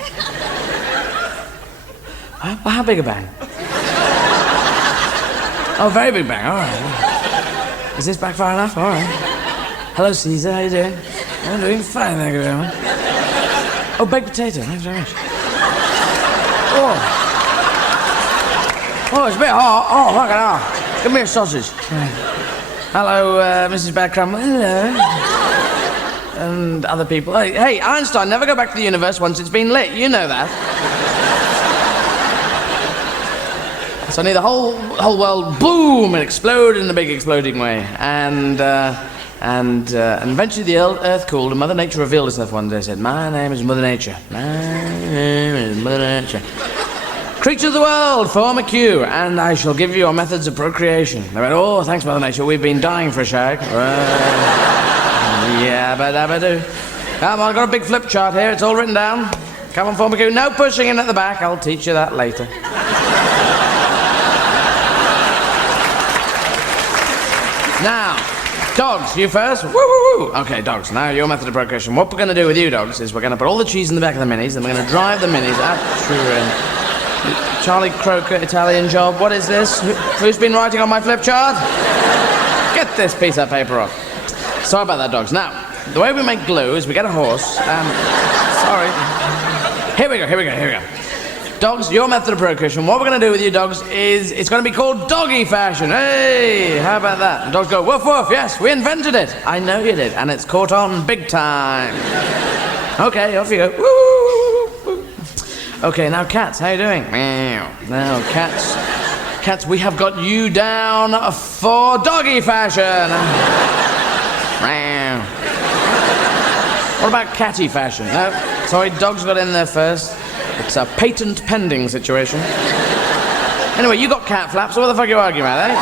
How big a bang? Oh, very big bang, all right. Is this back far enough? All right. Hello, Caesar, how you doing? I'm doing fine, thank you very much. Oh, baked potato, thanks very much. Oh. Oh, it's a bit hot. Oh, fucking hell. Give me a sausage. Hello, Mrs. Badcrumb. Hello. And other people. Hey, Einstein, never go back to the universe once it's been lit. You know that. Suddenly the whole world, boom, it exploded in a big exploding way. And eventually the earth cooled, and Mother Nature revealed herself one day and said, my name is Mother Nature. My name is Mother Nature. Creature of the world, form a queue, and I shall give you your methods of procreation. They went, oh, thanks, Mother Nature, we've been dying for a shag. Yeah, but do. Come on, I've got a big flip chart here, it's all written down. Come on, form a queue. No pushing in at the back, I'll teach you that later. Now, dogs, you first. Woo, woo, woo. Okay, dogs, now your method of procreation. What we're going to do with you, dogs, is we're going to put all the cheese in the back of the minis, and we're going to drive the minis out through Charlie Croker Italian job. What is this? Who's been writing on my flip chart? Get this piece of paper off. Sorry about that, dogs. Now, the way we make glue is we get a horse. Sorry. Here we go. Dogs, your method of procreation, what we're going to do with you, dogs, is it's going to be called doggy fashion. Hey, how about that? And dogs go, woof, woof, yes, we invented it. I know you did, and it's caught on big time. Okay, off you go. Woo. Okay, now cats, how you doing? Meow. Now, cats, we have got you down for doggy fashion. Meow. What about catty fashion? No, sorry, dogs got in there first. It's a patent pending situation. Anyway, you got cat flaps, so what the fuck are you arguing about, eh?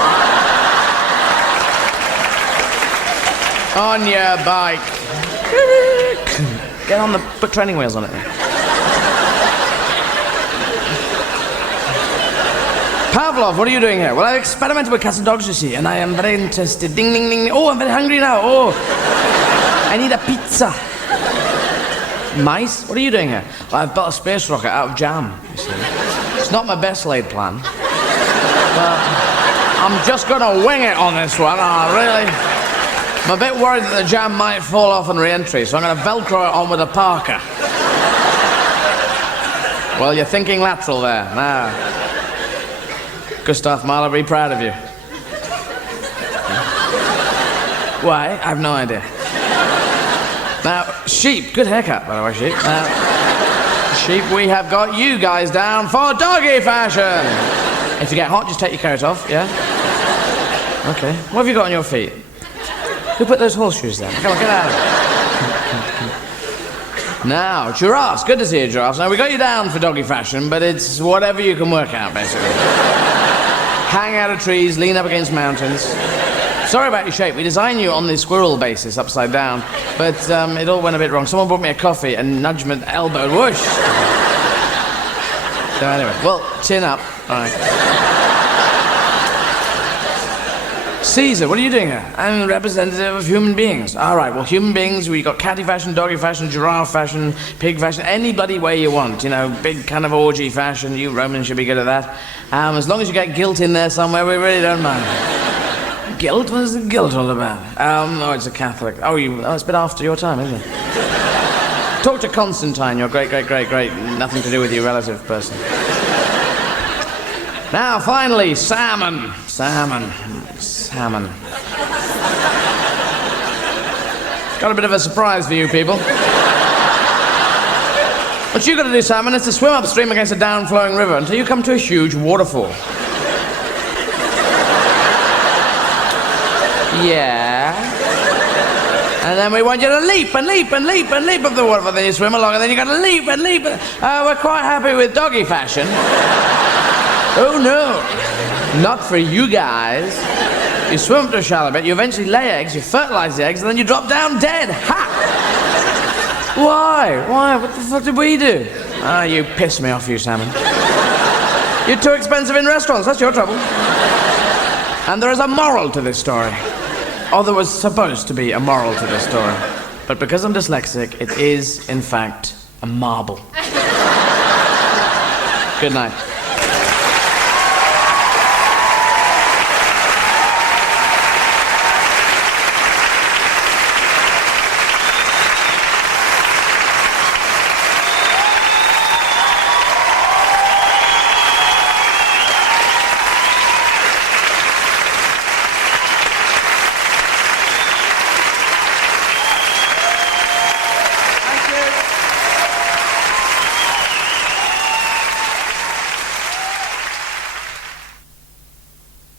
On your bike. Get on put training wheels on it then. Pavlov, what are you doing here? Well, I experimented with cats and dogs, you see, and I am very interested. Ding, ding, ding. Oh, I'm very hungry now. Oh, I need a pizza. Mice? What are you doing here? Well, I've built a space rocket out of jam, you see. It's not my best laid plan. But I'm just going to wing it on this one. I'm a bit worried that the jam might fall off on re-entry, so I'm going to Velcro it on with a parka. Well, you're thinking lateral there. Now, Gustav Mahler, be proud of you. Why? I have no idea. Now, sheep, good haircut, by the way, sheep. Now, sheep, we have got you guys down for doggy fashion. If you get hot, just take your coat off, yeah? Okay. What have you got on your feet? Who put those horseshoes there? Come on, get out of here. Now, giraffes. Good to see you, giraffes. Now, we got you down for doggy fashion, but it's whatever you can work out, basically. Hang out of trees, lean up against mountains. Sorry about your shape. We designed you on the squirrel basis, upside down, but it all went a bit wrong. Someone brought me a coffee and nudged me elbow, whoosh. So anyway, well, chin up. All right. Caesar, what are you doing here? I'm a representative of human beings. All right, well, human beings, we got catty fashion, doggy fashion, giraffe fashion, pig fashion, any bloody way you want. You know, big kind of orgy fashion. You Romans should be good at that. As long as you get guilt in there somewhere, we really don't mind. Guilt? What is the guilt all about? Oh, it's a Catholic. Oh, it's a bit after your time, isn't it? Talk to Constantine, your great, nothing to do with your relative person. Now, finally, salmon. Got a bit of a surprise for you people. What you got to do, salmon, is to swim upstream against a down-flowing river until you come to a huge waterfall. Yeah. And then we want you to leap up the waterfall. Then you swim along, and then you got to leap. We're quite happy with doggy fashion. Oh no, not for you guys. You swim up to a shallow bit, you eventually lay eggs, you fertilize the eggs, and then you drop down dead. Ha! Why? What the fuck did we do? Ah, you piss me off, you salmon. You're too expensive in restaurants, that's your trouble. And there is a moral to this story. Or there was supposed to be a moral to this story. But because I'm dyslexic, it is, in fact, a marble. Good night.